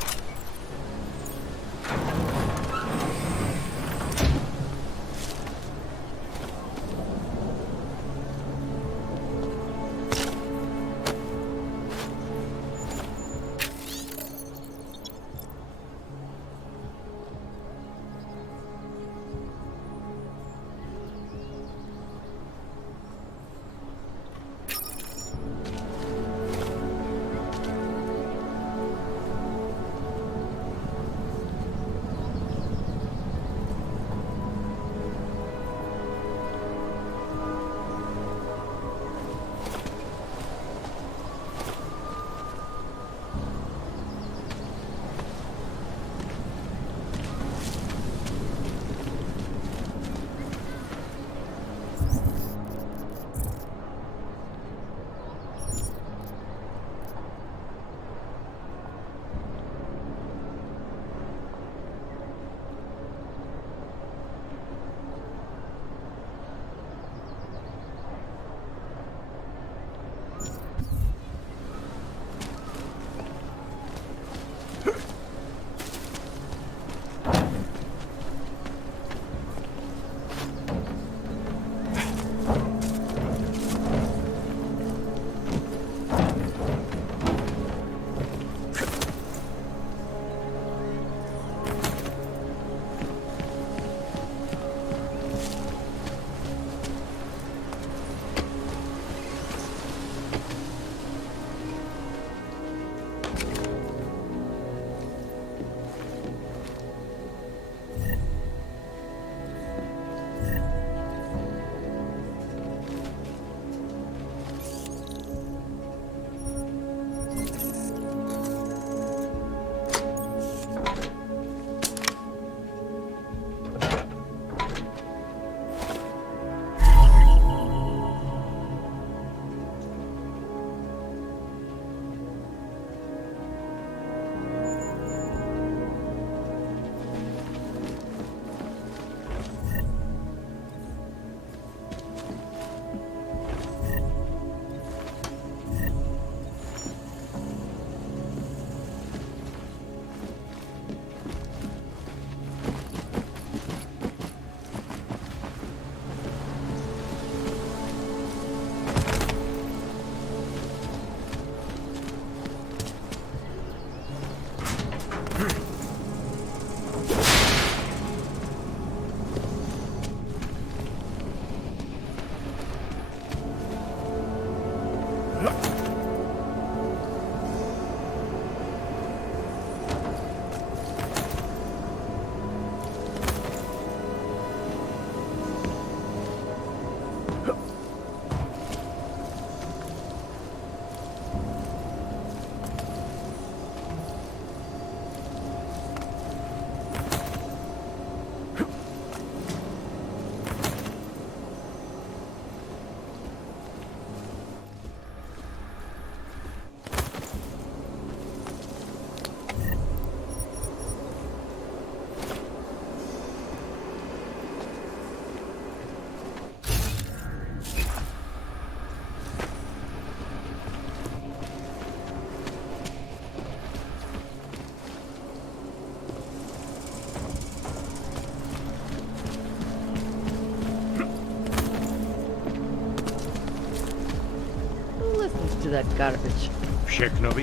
to that garbage. Všechno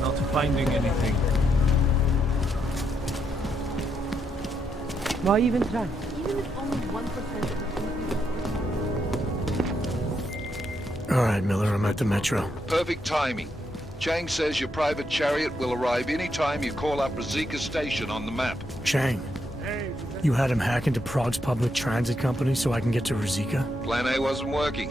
Not finding anything. Why even try? Even if only 1% of All right, Miller, I'm at the Metro. Perfect timing. Chang says your private chariot will arrive any time you call up Rosika Station on the map. Chang, you had him hack into Prague's public transit company so I can get to Rosika? Plan A wasn't working.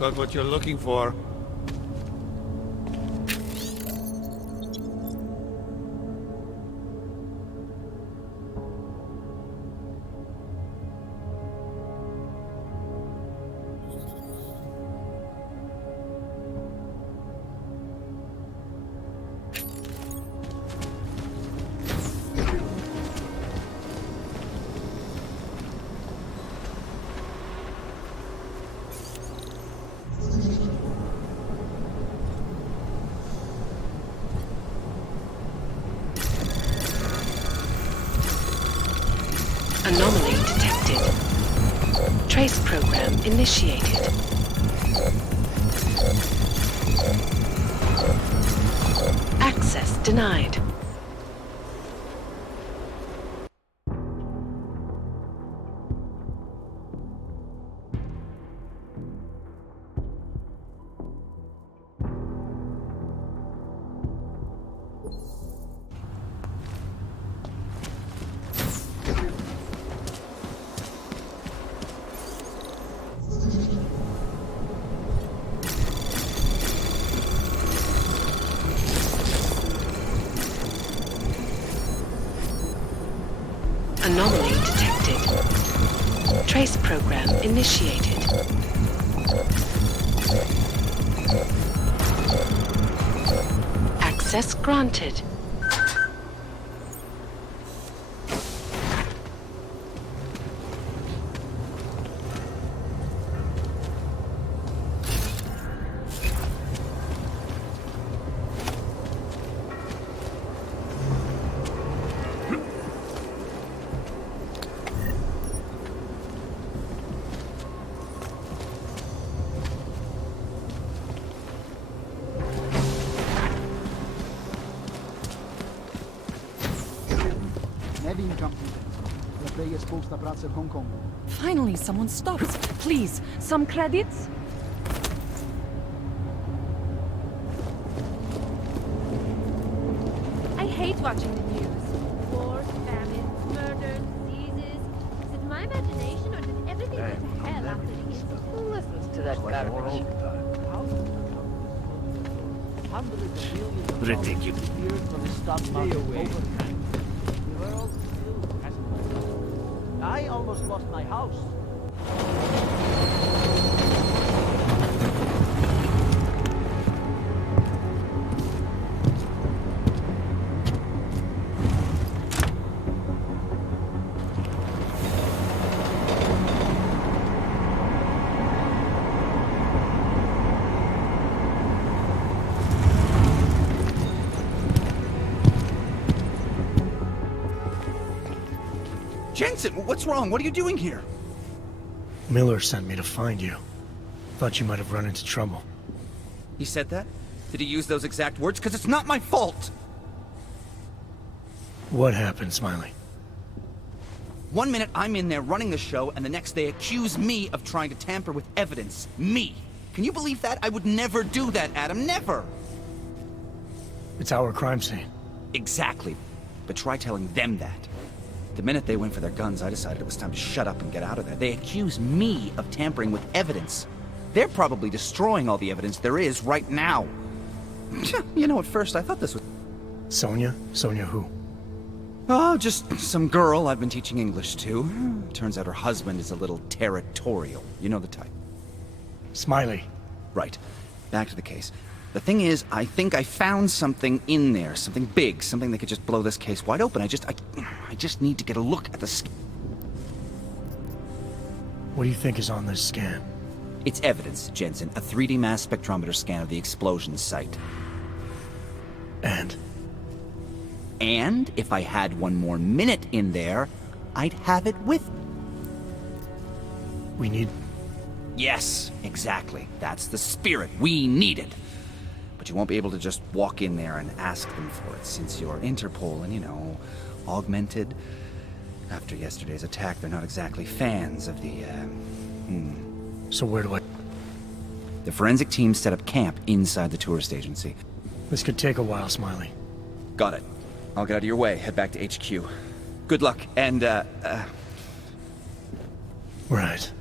Got what you're looking for. Anomaly detected. Trace program initiated. Access denied. Anomaly detected. Trace program initiated. Access granted. Finally, someone stops. Please, some credits? I hate watching the news. Wars, famine, murder, diseases. Is it my imagination or did everything go to hell after the incident? Who listens to that garbage? Ridiculous. Stay away. The world still hasn't moved. I almost lost my house. Jensen, what's wrong? What are you doing here? Miller sent me to find you. Thought you might have run into trouble. He said that? Did he use those exact words? Because it's not my fault! What happened, Smiley? 1 minute I'm in there running the show, and the next they accuse me of trying to tamper with evidence. Me! Can you believe that? I would never do that, Adam. Never! It's our crime scene. Exactly. But try telling them that. The minute they went for their guns, I decided it was time to shut up and get out of there. They accuse me of tampering with evidence. They're probably destroying all the evidence there is right now. You know, at first I thought this was... Sonia? Sonia who? Oh, just some girl I've been teaching English to. Turns out her husband is a little territorial. You know the type. Smiley. Right. Back to the case. The thing is, I think I found something in there. Something big. Something that could just blow this case wide open. I just need to get a look at the What do you think is on this scan? It's evidence, Jensen. A 3D mass spectrometer scan of the explosion site. And? And if I had one more minute in there, I'd have it with me. We need... Yes, exactly. That's the spirit we needed. But you won't be able to just walk in there and ask them for it, since you're Interpol and, you know, augmented. After yesterday's attack, they're not exactly fans of the, So where do I... The forensic team set up camp inside the tourist agency. This could take a while, Smiley. Got it. I'll get out of your way, head back to HQ. Good luck, and, Right.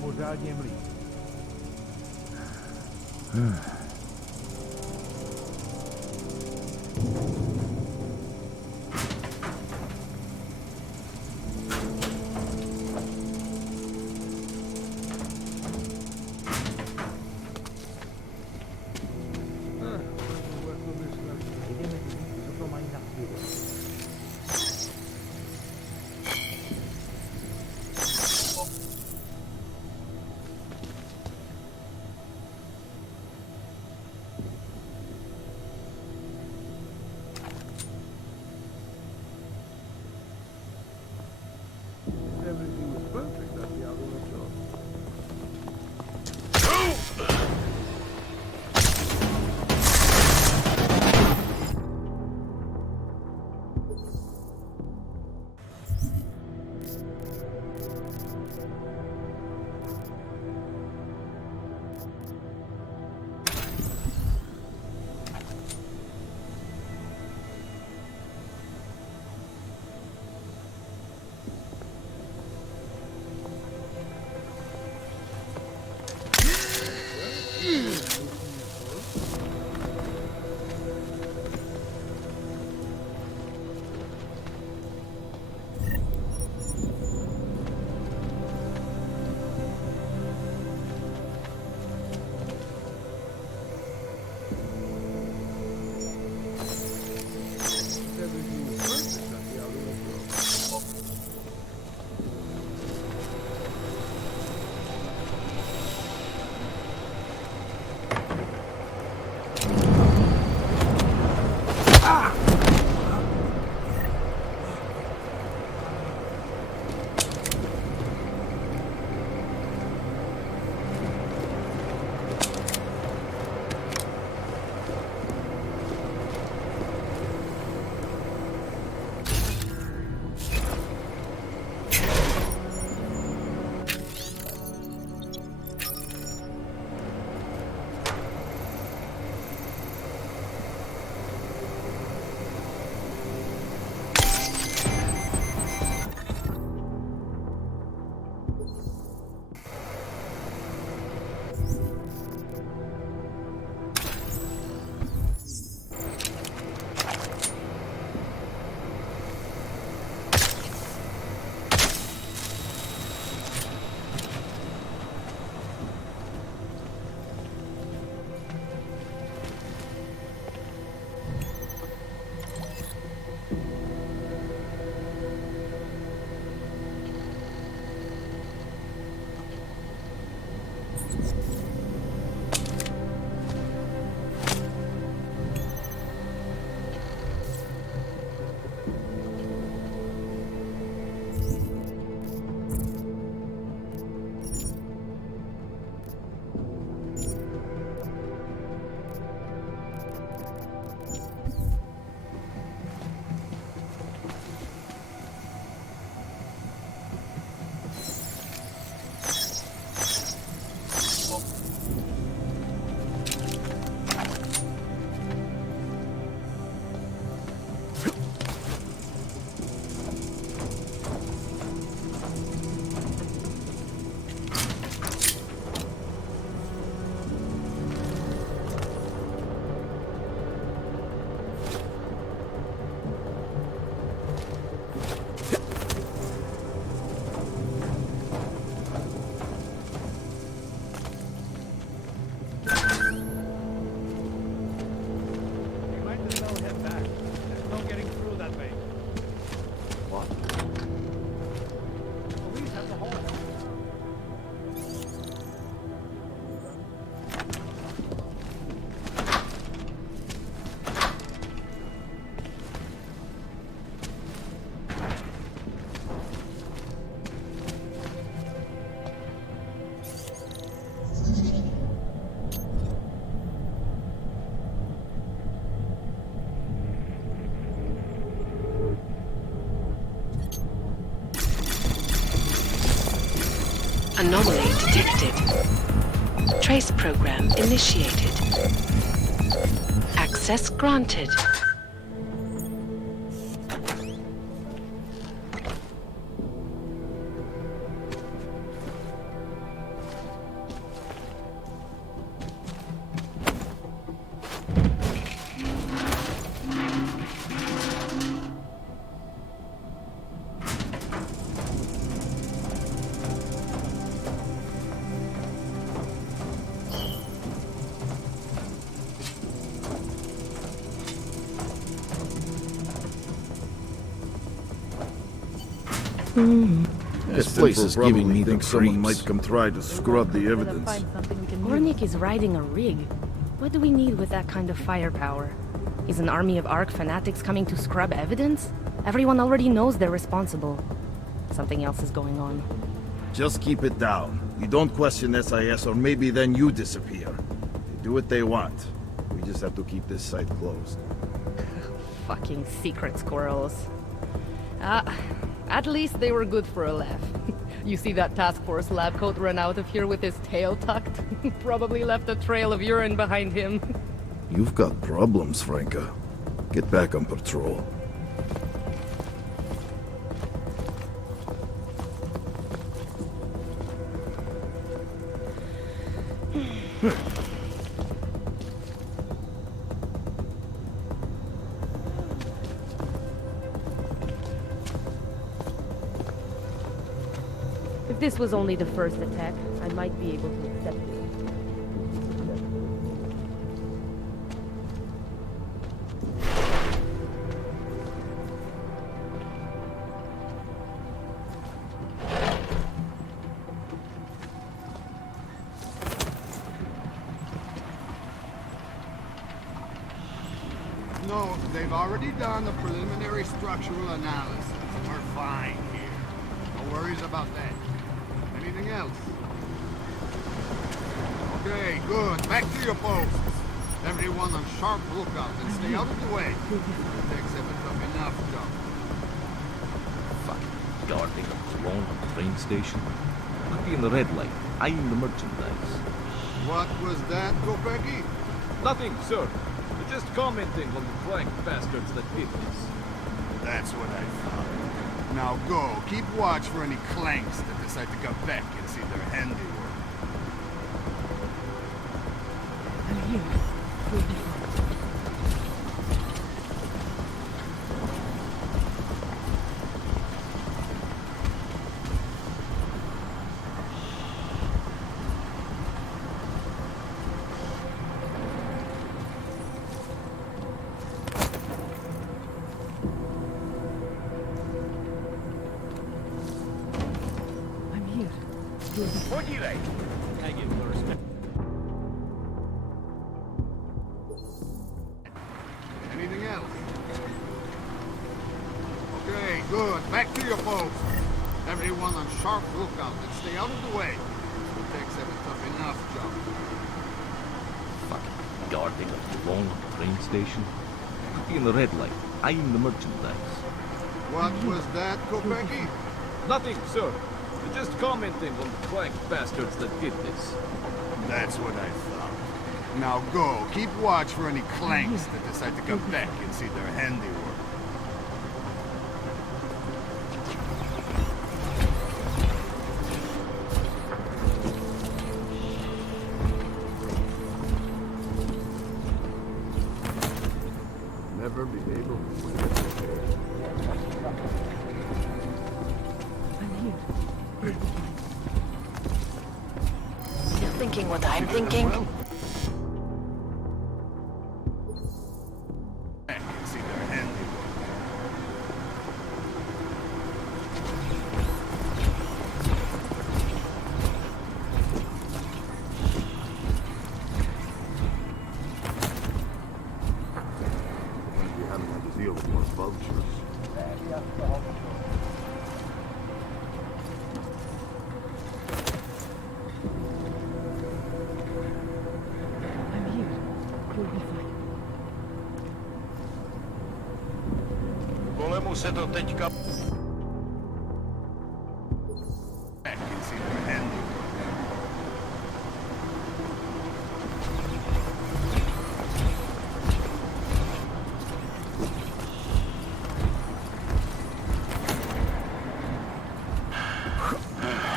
pořádně mlí. Jdeme si, co to mají na chvíli. Anomaly detected. Trace program initiated. Access granted. This place is giving me the someone might come try to scrub the evidence. Ornik is riding a rig. What do we need with that kind of firepower? Is an army of Ark fanatics coming to scrub evidence? Everyone already knows they're responsible. Something else is going on. Just keep it down. You don't question SIS or maybe then you disappear. They do what they want. We just have to keep this site closed. Fucking secret squirrels. At least they were good for a laugh. You see that task force lab coat run out of here with his tail tucked? Probably left a trail of urine behind him. You've got problems, Franca. Get back on patrol. this was only the first attack, I might be able to accept it. No, they've already done the preliminary structural analysis. We're fine here. No worries about that. Anything else? Okay, good. Back to your posts. Everyone on sharp lookout and stay out of the way. Detectives haven't done enough job. Fucking guarding a lone train station. Could be in the red light, eyeing the merchandise. What was that, Kopecki? Nothing, sir. We're just commenting on the clank bastards that did this. That's what I thought. Now go. Keep watch for any clanks that decide to come back and see their handiwork. I'm here. We'll be fine. Podívej! Anything else? Okay, good. Back to your post. Everyone on sharp lookout and stay out of the way. Detectives have a tough enough job. Fucking guarding a lone train station. Could be in the red light, eyeing the merchandise. What was that, Kopecki? Nothing, sir. We're just commenting on the clank bastards that did this. That's what I thought. Now go. Keep watch for any clanks that decide to come back and see their handiwork. Never be able to win. I'm here. You're thinking what I'm thinking? See their handiwork. We haven't had to deal with more vultures. I'm here. We'll be fine. Kolemu se to teďka... Back and see their handiwork.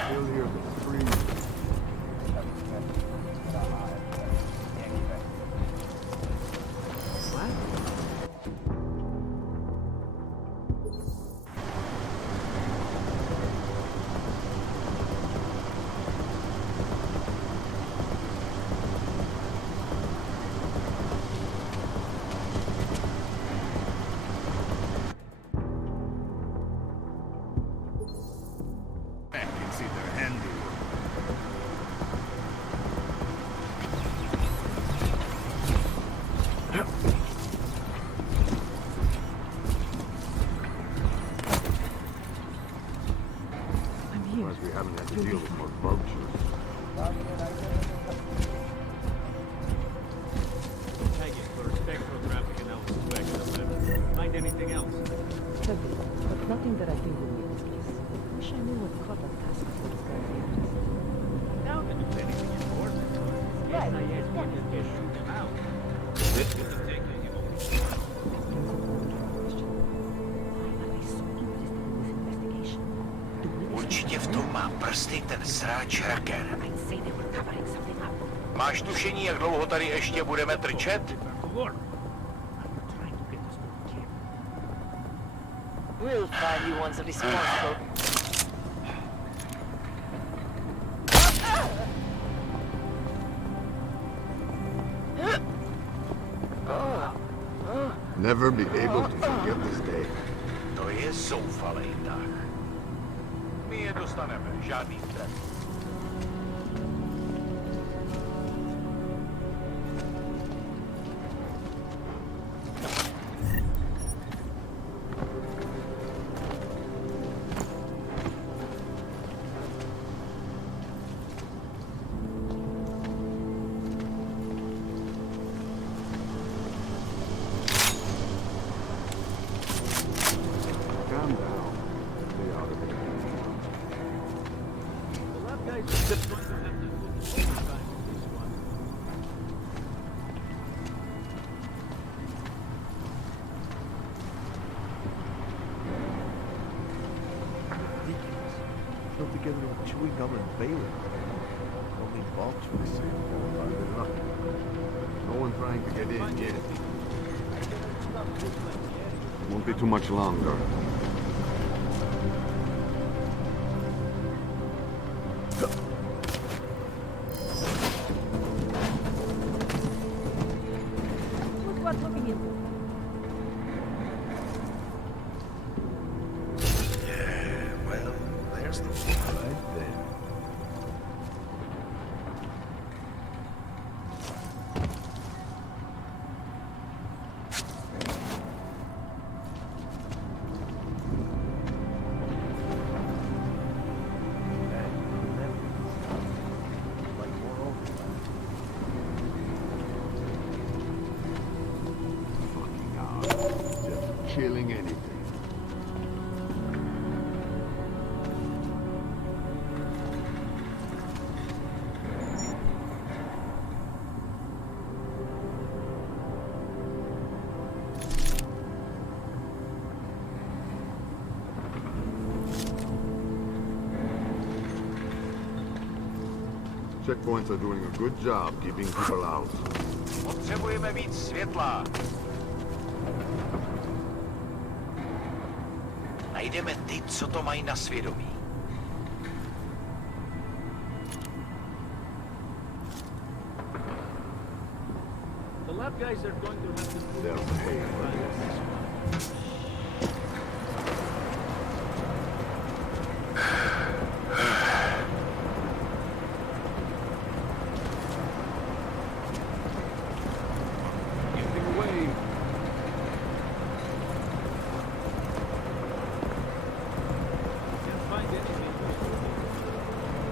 Still hear the screams. Back and see their handiwork. I'm here. We haven't had to deal with more vultures. Find anything else? Heavy, but nothing that I think will make this case. Wish I knew what caught that task force guy here. Now that you anything important, yes, I yes, we can just shoot him out. This is the thing that you Určitě v tom má prsty ten sráč Raker. Máš tušení, jak dlouho tady ještě budeme trčet? We'll find you one's responsible. never be able to forget this day. To je zoufalej tak. My je dostaneme, žádný stres. Calm down. They ought to be. The lab guys are just going to have to put overtime on this one. Ridiculous. Filled together with chewing gum and Bailey. Only vultures. Good luck. No one trying to get in yet. Won't be too much longer. Look what's looking into. Yeah, well, there's the one right there. Just killing anything. Checkpoints are doing a good job keeping people out. Potřebujeme víc světla. Najdeme ty, co to mají na svědomí. The lab guys are going to have to put They'll pay for this. Giving away. Can't find anything.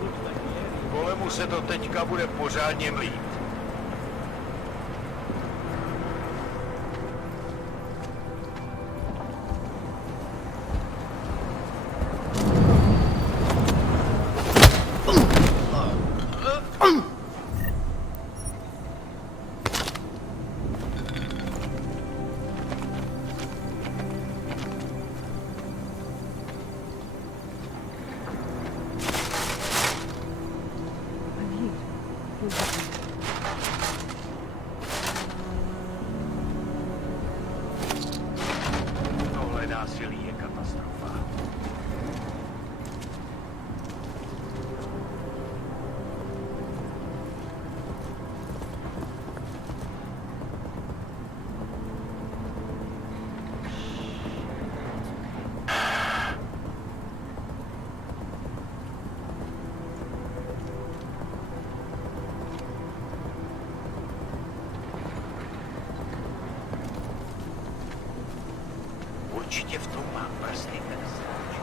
Looks like the area. Kolemu se to teďka bude pořádně mlít. I'm here. You'll be Tohle násilí je katastrofa. Určitě v tom má prsty ten sráč.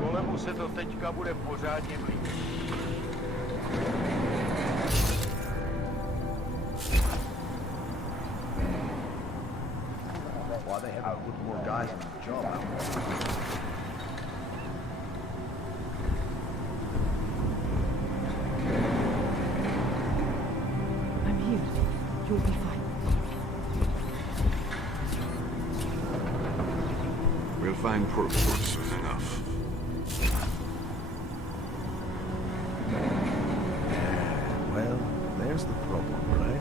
Kolemu se to teďka bude pořádně mlít. Why they haven't put more guys on the job? I'm here. You'll be fine. find protocol soon enough. Well, there's the problem, right?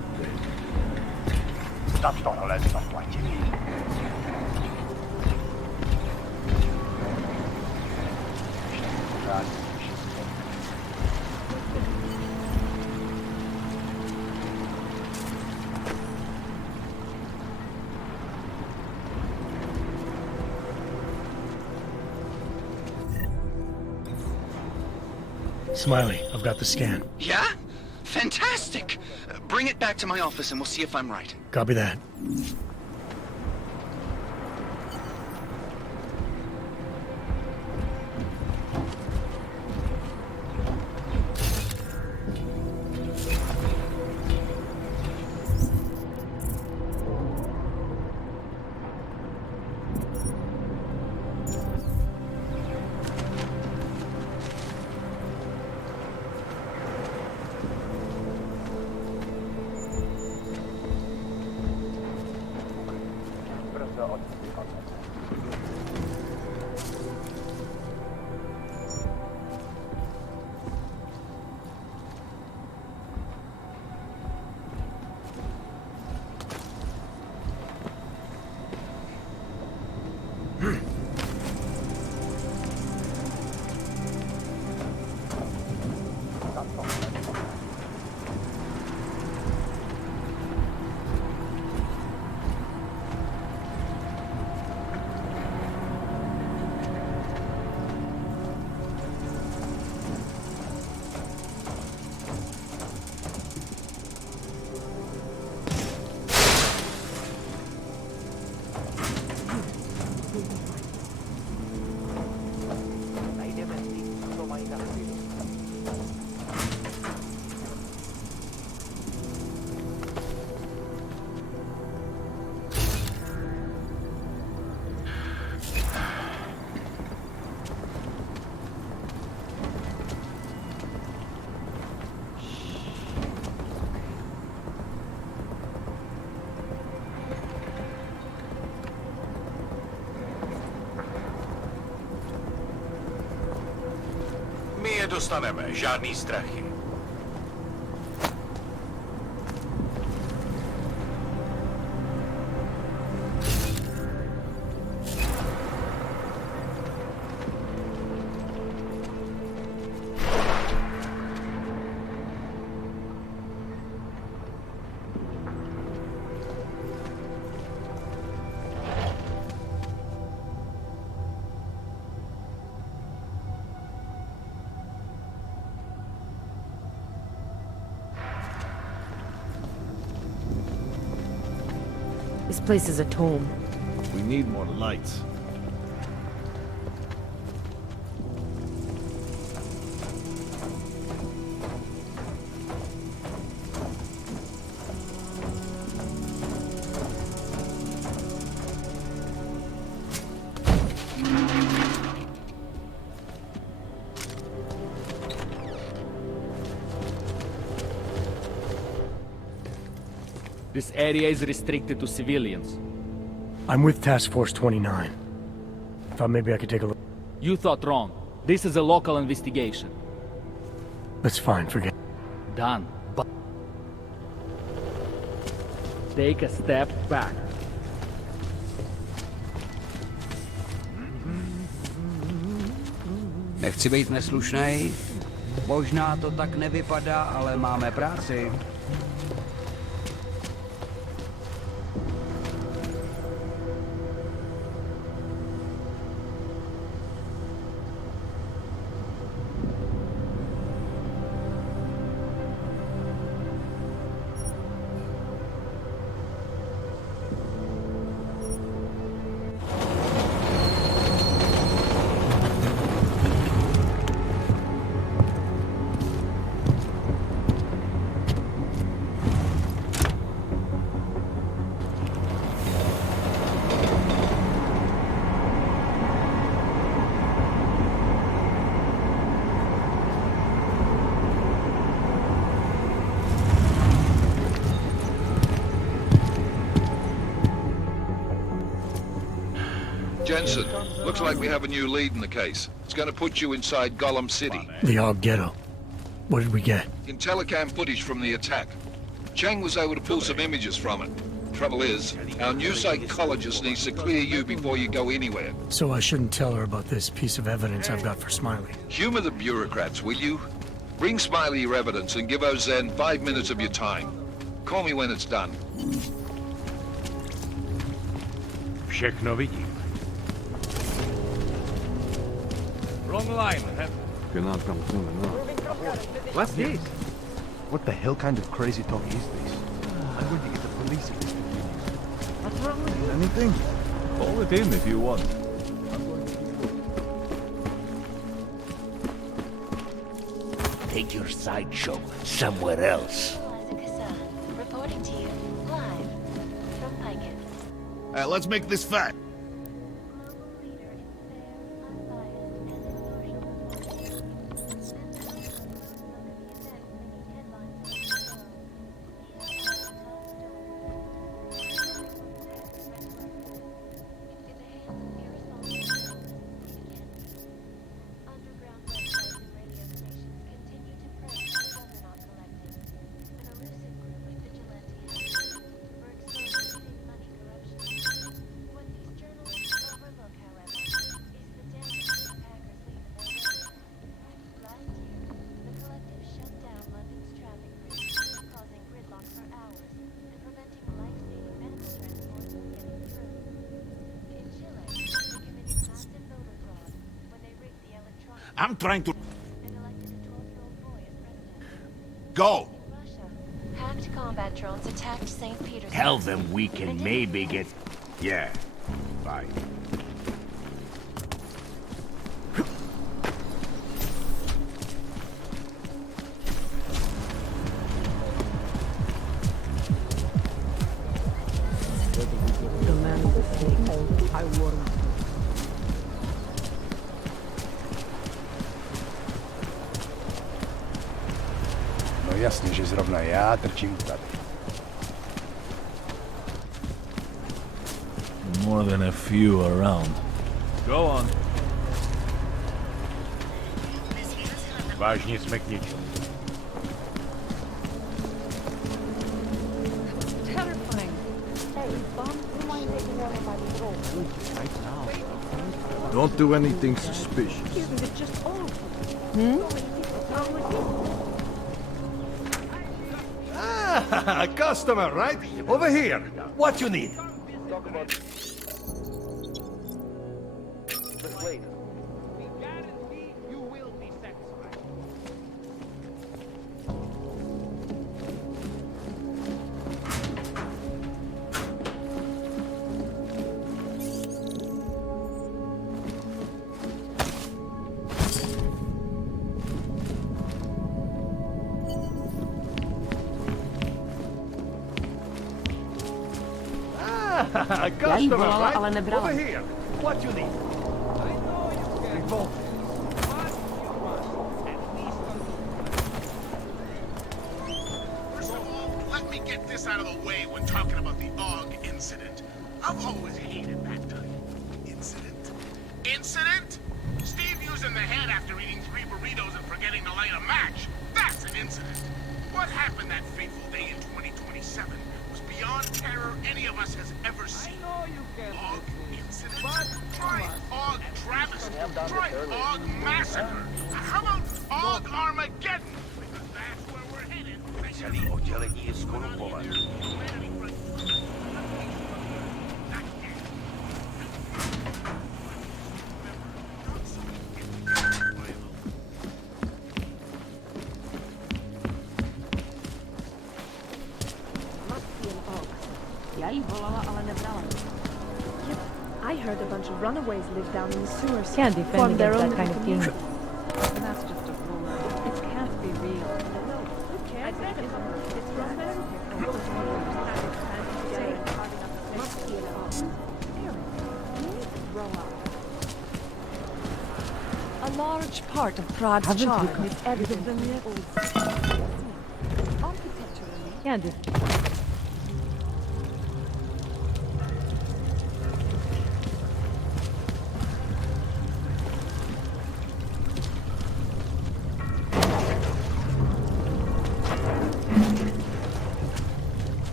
Smiley, I've got the scan. Yeah? Fantastic! Bring it back to my office and we'll see if I'm right. Copy that. My je dostaneme, žádný strachy. This place is a tomb. We need more lights. This area is restricted to civilians. I'm with Task Force 29. Thought maybe I could take a look. You thought wrong. This is a local investigation. That's fine, forget. Done. But take a step back. Nechci být neslušnej. Možná to tak nevypadá, ale máme práci. Jensen, looks like we have a new lead in the case. It's gonna put you inside Gollum City. The Og Ghetto. What did we get? Telecam footage from the attack. Chang was able to pull some images from it. Trouble is, our new psychologist needs to clear you before you go anywhere. So I shouldn't tell her about this piece of evidence I've got for Smiley. Humor the bureaucrats, will you? Bring Smiley your evidence and give Ozen 5 minutes of your time. Call me when it's done. Všechno vidím. Wrong line. Cannot come soon enough. What's this? What the hell kind of crazy talk is this? I'm going to get the police investigated. What's wrong with you? Anything? Call it in if you want. Take your sideshow somewhere else. Reporting to you live from Piket. Let's make this fat. I'm trying to... Go! Hacked combat drones attacked St. Petersburg. Tell them we can maybe get... Yeah. Bye. The man with the snake. I warned him. No jasně, že zrovna já trčím tady. More than a few around. Go on. Vážně jsme k ničemu. Terrifying. Hey, Bomb, who mind taking over by the road? Right now. Don't do anything suspicious. Isn't it just awful? A customer, right? Over here. What you need? But wait. A customer, right? Over here. What you need? Revolt. First of all, let me get this out of the way when talking about the Og incident. I've always hated that type. Incident? Incident? Steve using the head after eating 3 burritos and forgetting to light a match. That's an incident. What happened that fateful day in 2027 was beyond terror any of us has ever seen. Og incident? Try Og travesty. Try Og massacre. How about Og Armageddon? Because that's where we're headed. Celý oddělení je skorumpované. I heard a bunch of runaways live down in the sewers. Can't defend Form their against own that kind of thing. community. That's just a rumor. It can't be real. A large part of Prague's Haven't charm you got is evident in the old architecturally. Can't it?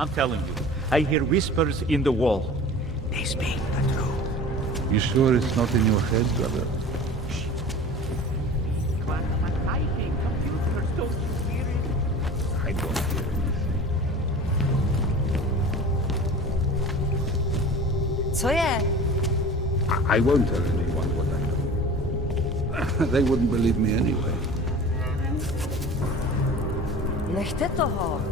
I'm telling you, I hear whispers in the wall. They speak the truth. You sure it's not in your head, brother? I hate computers, don't you hear it? I don't hear anything. Co je? I won't tell anyone what I know. They wouldn't believe me anyway. Nechte toho.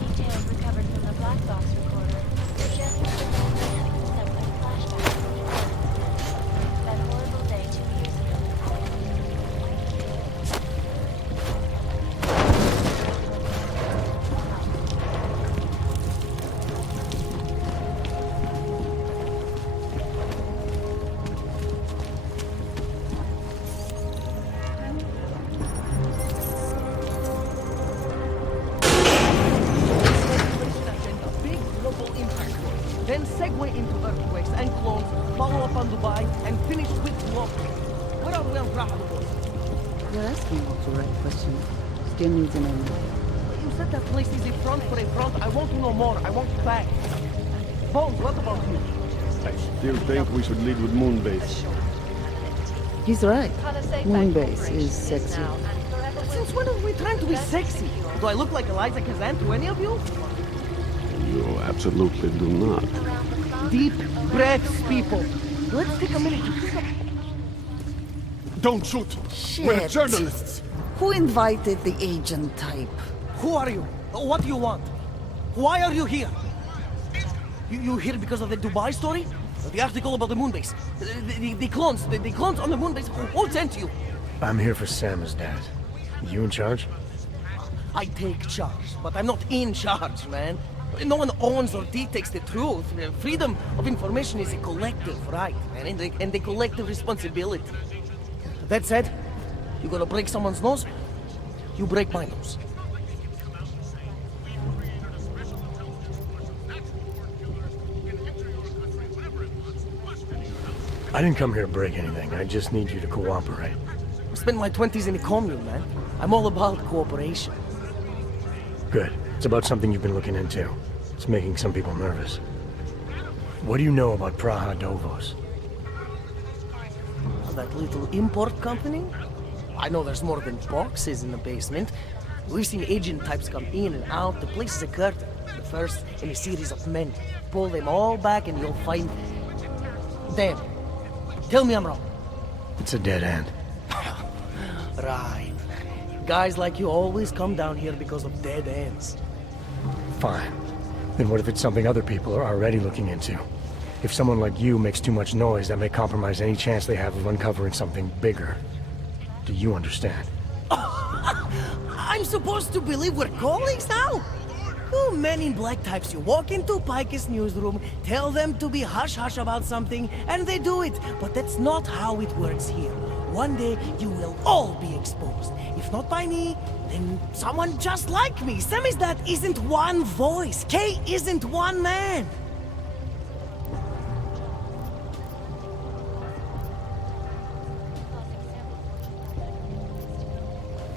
Details recovered from the black box recorder suggest that the man that went flashback to the events. That horrible day 2 years ago. Big global impact war. Then segue into earthquakes and clones, follow up on Dubai, and finish with Walker. What are we on Brahmos? You're asking all the right questions. Still needs an end. You said that place is a front for a front. I want to know more. I want back. Bones, what about you? I still think we should lead with Moonbase. He's right. Moonbase is sexy. Since when are we trying to be sexy? Do I look like Eliza Kazan to any of you? You absolutely do not. Deep breaths, people. Let's take a minute to think of... Don't shoot! Shit. We're journalists! Who invited the agent type? Who are you? What do you want? Why are you here? You here because of the Dubai story? The article about the moonbase? The clones on the moonbase? Who sent you? I'm here for Sam's dad. You in charge? I take charge, but I'm not in charge, man. No one owns or dictates the truth. Freedom of information is a collective right, man, and a collective responsibility. That said, you gonna break someone's nose? You break my nose. I didn't come here to break anything. I just need you to cooperate. I spent my 20s in a commune, man. I'm all about cooperation. Good. It's about something you've been looking into. It's making some people nervous. What do you know about Praha Dovos? That little import company? I know there's more than boxes in the basement. We've seen agent types come in and out. The place is a curtain. The first in a series of many. Pull them all back and you'll find... Damn. Tell me I'm wrong. It's a dead end. Right. Guys like you always come down here because of dead ends. Fine. Then what if it's something other people are already looking into? If someone like you makes too much noise, that may compromise any chance they have of uncovering something bigger. Do you understand? I'm supposed to believe we're colleagues now? You men in black types, you walk into Pike's newsroom, tell them to be hush-hush about something, and they do it. But that's not how it works here. One day, you will all be exposed. If not by me, then someone just like me. Samizdat isn't one voice. K isn't one man.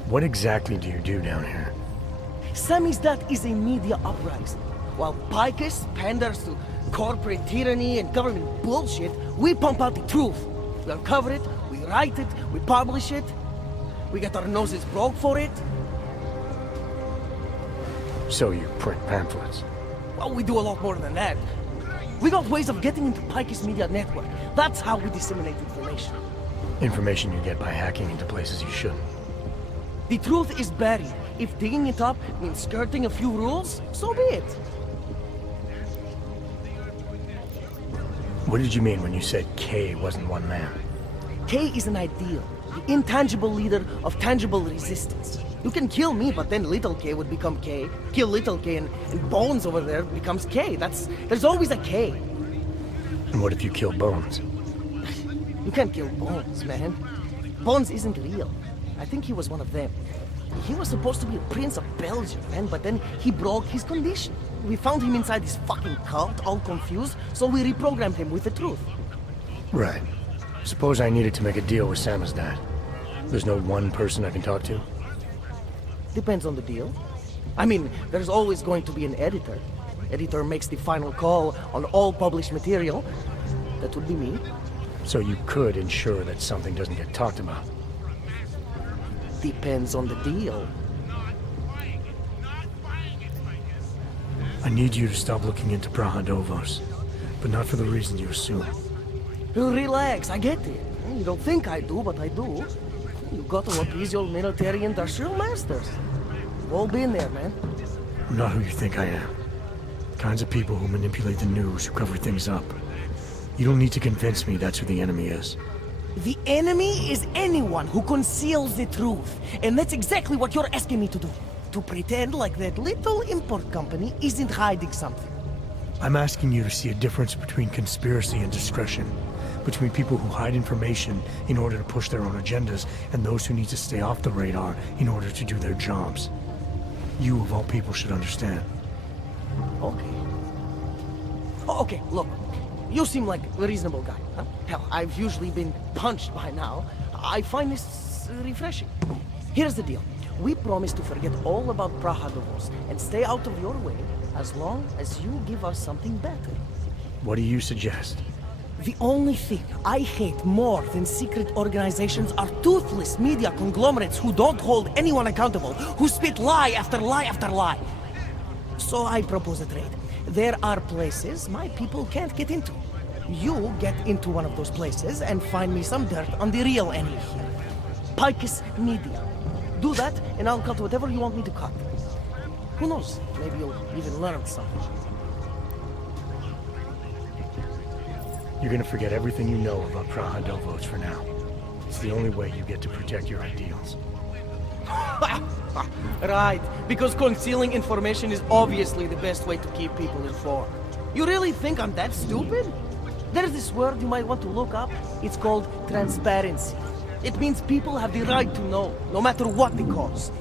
What exactly do you do down here? Samizdat is a media uprising. While Picus panders to corporate tyranny and government bullshit, we pump out the truth. We uncover it, we write it, we publish it. We get our noses broke for it. So you print pamphlets. Well, we do a lot more than that. We got ways of getting into Pike's media network. That's how we disseminate information. Information you get by hacking into places you shouldn't. The truth is buried. If digging it up means skirting a few rules, so be it. What did you mean when you said K wasn't one man? K is an ideal, the intangible leader of tangible resistance. You can kill me, but then little K would become K. Kill little K and Bones over there becomes K. There's always a K. And what if you kill Bones? You can't kill Bones, man. Bones isn't real. I think he was one of them. He was supposed to be a prince of Belgium, man, but then he broke his condition. We found him inside this fucking cult, all confused, so we reprogrammed him with the truth. Right. Suppose I needed to make a deal with Samizdat. There's no one person I can talk to? Depends on the deal. I mean, there's always going to be an editor. Editor makes the final call on all published material. That would be me. So you could ensure that something doesn't get talked about? Depends on the deal. I need you to stop looking into Prahadovos, but not for the reason you assume. Relax, I get it. You don't think I do, but I do. You got to appease your military-industrial masters. We've all been there, man. I'm not who you think I am. The kinds of people who manipulate the news, who cover things up. You don't need to convince me that's who the enemy is. The enemy is anyone who conceals the truth. And that's exactly what you're asking me to do. To pretend like that little import company isn't hiding something. I'm asking you to see a difference between conspiracy and discretion. Between people who hide information in order to push their own agendas and those who need to stay off the radar in order to do their jobs. You, of all people, should understand. Okay. Okay, look. You seem like a reasonable guy. Huh? Hell, I've usually been punched by now. I find this refreshing. Here's the deal. We promise to forget all about Prahadovos and stay out of your way as long as you give us something better. What do you suggest? The only thing I hate more than secret organizations are toothless media conglomerates who don't hold anyone accountable, who spit lie after lie after lie. So I propose a trade. There are places my people can't get into. You get into one of those places and find me some dirt on the real enemy here. Pike's Media. Do that, and I'll cut whatever you want me to cut. Who knows? Maybe you'll even learn something. You're gonna forget everything you know about Prahadovos for now. It's the only way you get to protect your ideals. Right, because concealing information is obviously the best way to keep people informed. You really think I'm that stupid? There's this word you might want to look up. It's called transparency. It means people have the right to know, no matter what the cost.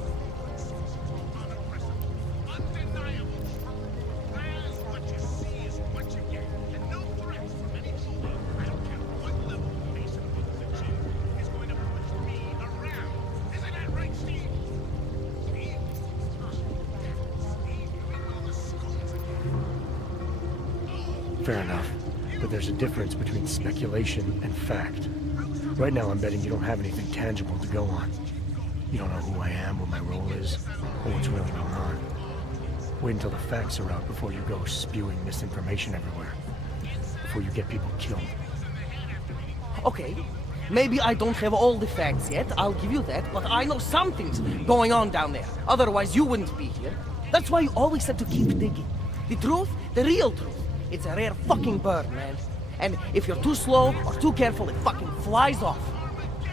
Fair enough, but there's a difference between speculation and fact. Right now I'm betting you don't have anything tangible to go on. You don't know who I am, what my role is, or what's really going on. Wait until the facts are out before you go spewing misinformation everywhere. Before you get people killed. Okay, maybe I don't have all the facts yet, I'll give you that, but I know something's going on down there. Otherwise you wouldn't be here. That's why you always have to keep digging. The truth, the real truth. It's a rare fucking bird, man. And if you're too slow or too careful, it fucking flies off.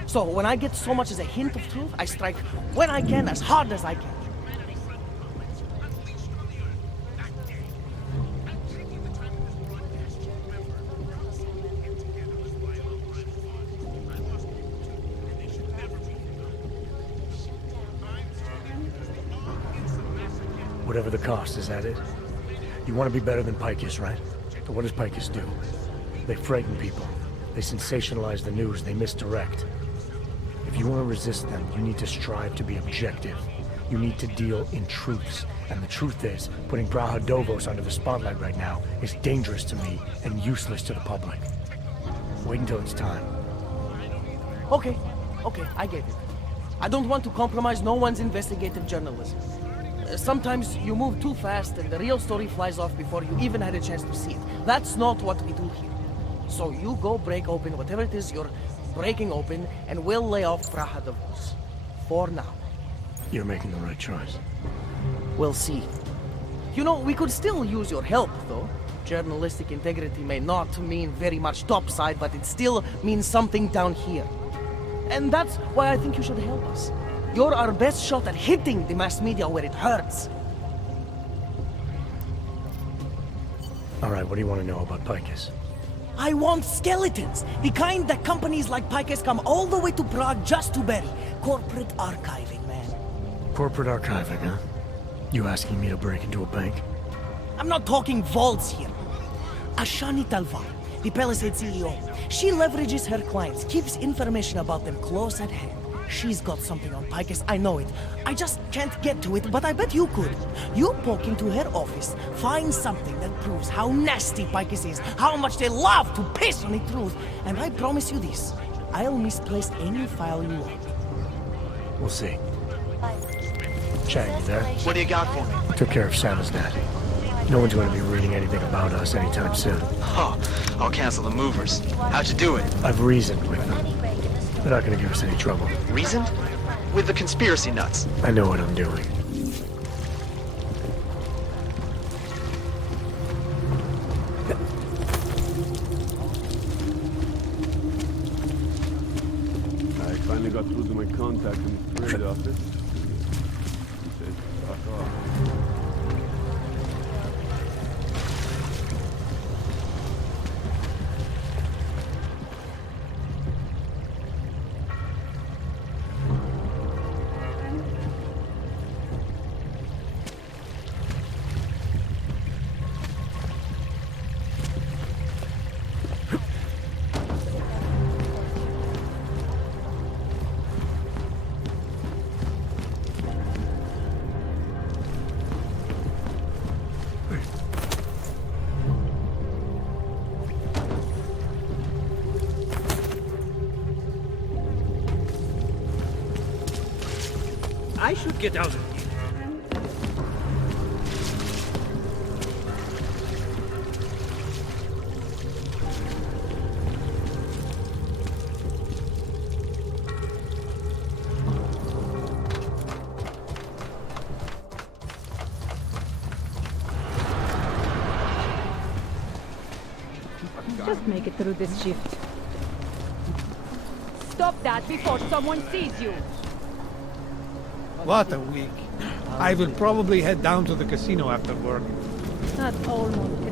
So when I get so much as a hint of truth, I strike when I can, as hard as I can. Whatever the cost, is that it? You want to be better than Picus, right? But what does Picus do? They frighten people. They sensationalize the news. They misdirect. If you want to resist them, you need to strive to be objective. You need to deal in truths. And the truth is, putting Prahadovos under the spotlight right now is dangerous to me and useless to the public. Wait until it's time. Okay, I get it. I don't want to compromise no one's investigative journalism. Sometimes you move too fast and the real story flies off before you even had a chance to see it. That's not what we do here. So you go break open whatever it is you're breaking open, and we'll lay off Praha Davos. For now. You're making the right choice. We'll see. You know, we could still use your help, though. Journalistic integrity may not mean very much topside, but it still means something down here. And that's why I think you should help us. You're our best shot at hitting the mass media where it hurts. Alright, what do you want to know about Picus? I want skeletons! The kind that companies like Picus come all the way to Prague just to bury. Corporate archiving, man. Corporate archiving, huh? You asking me to break into a bank? I'm not talking vaults here. Ashani Talvar, the Palisade CEO, she leverages her clients, keeps information about them close at hand. She's got something on Picus, I know it. I just can't get to it, but I bet you could. You poke into her office, find something that proves how nasty Picus is, how much they love to piss on the truth, and I promise you this, I'll misplace any file you want. We'll see. Chang, you there? What do you got for me? Took care of Sava's dad. No one's going to be reading anything about us anytime soon. Oh, I'll cancel the movers. How'd you do it? I've reasoned with them. They're not going to give us any trouble. Reasoned? With the conspiracy nuts. I know what I'm doing. I finally got through to my contact in the trade office. He said, fuck off. I should get out of here. Just make it through this shift. Stop that before someone sees you! What a week. I will probably head down to the casino after work. That's almost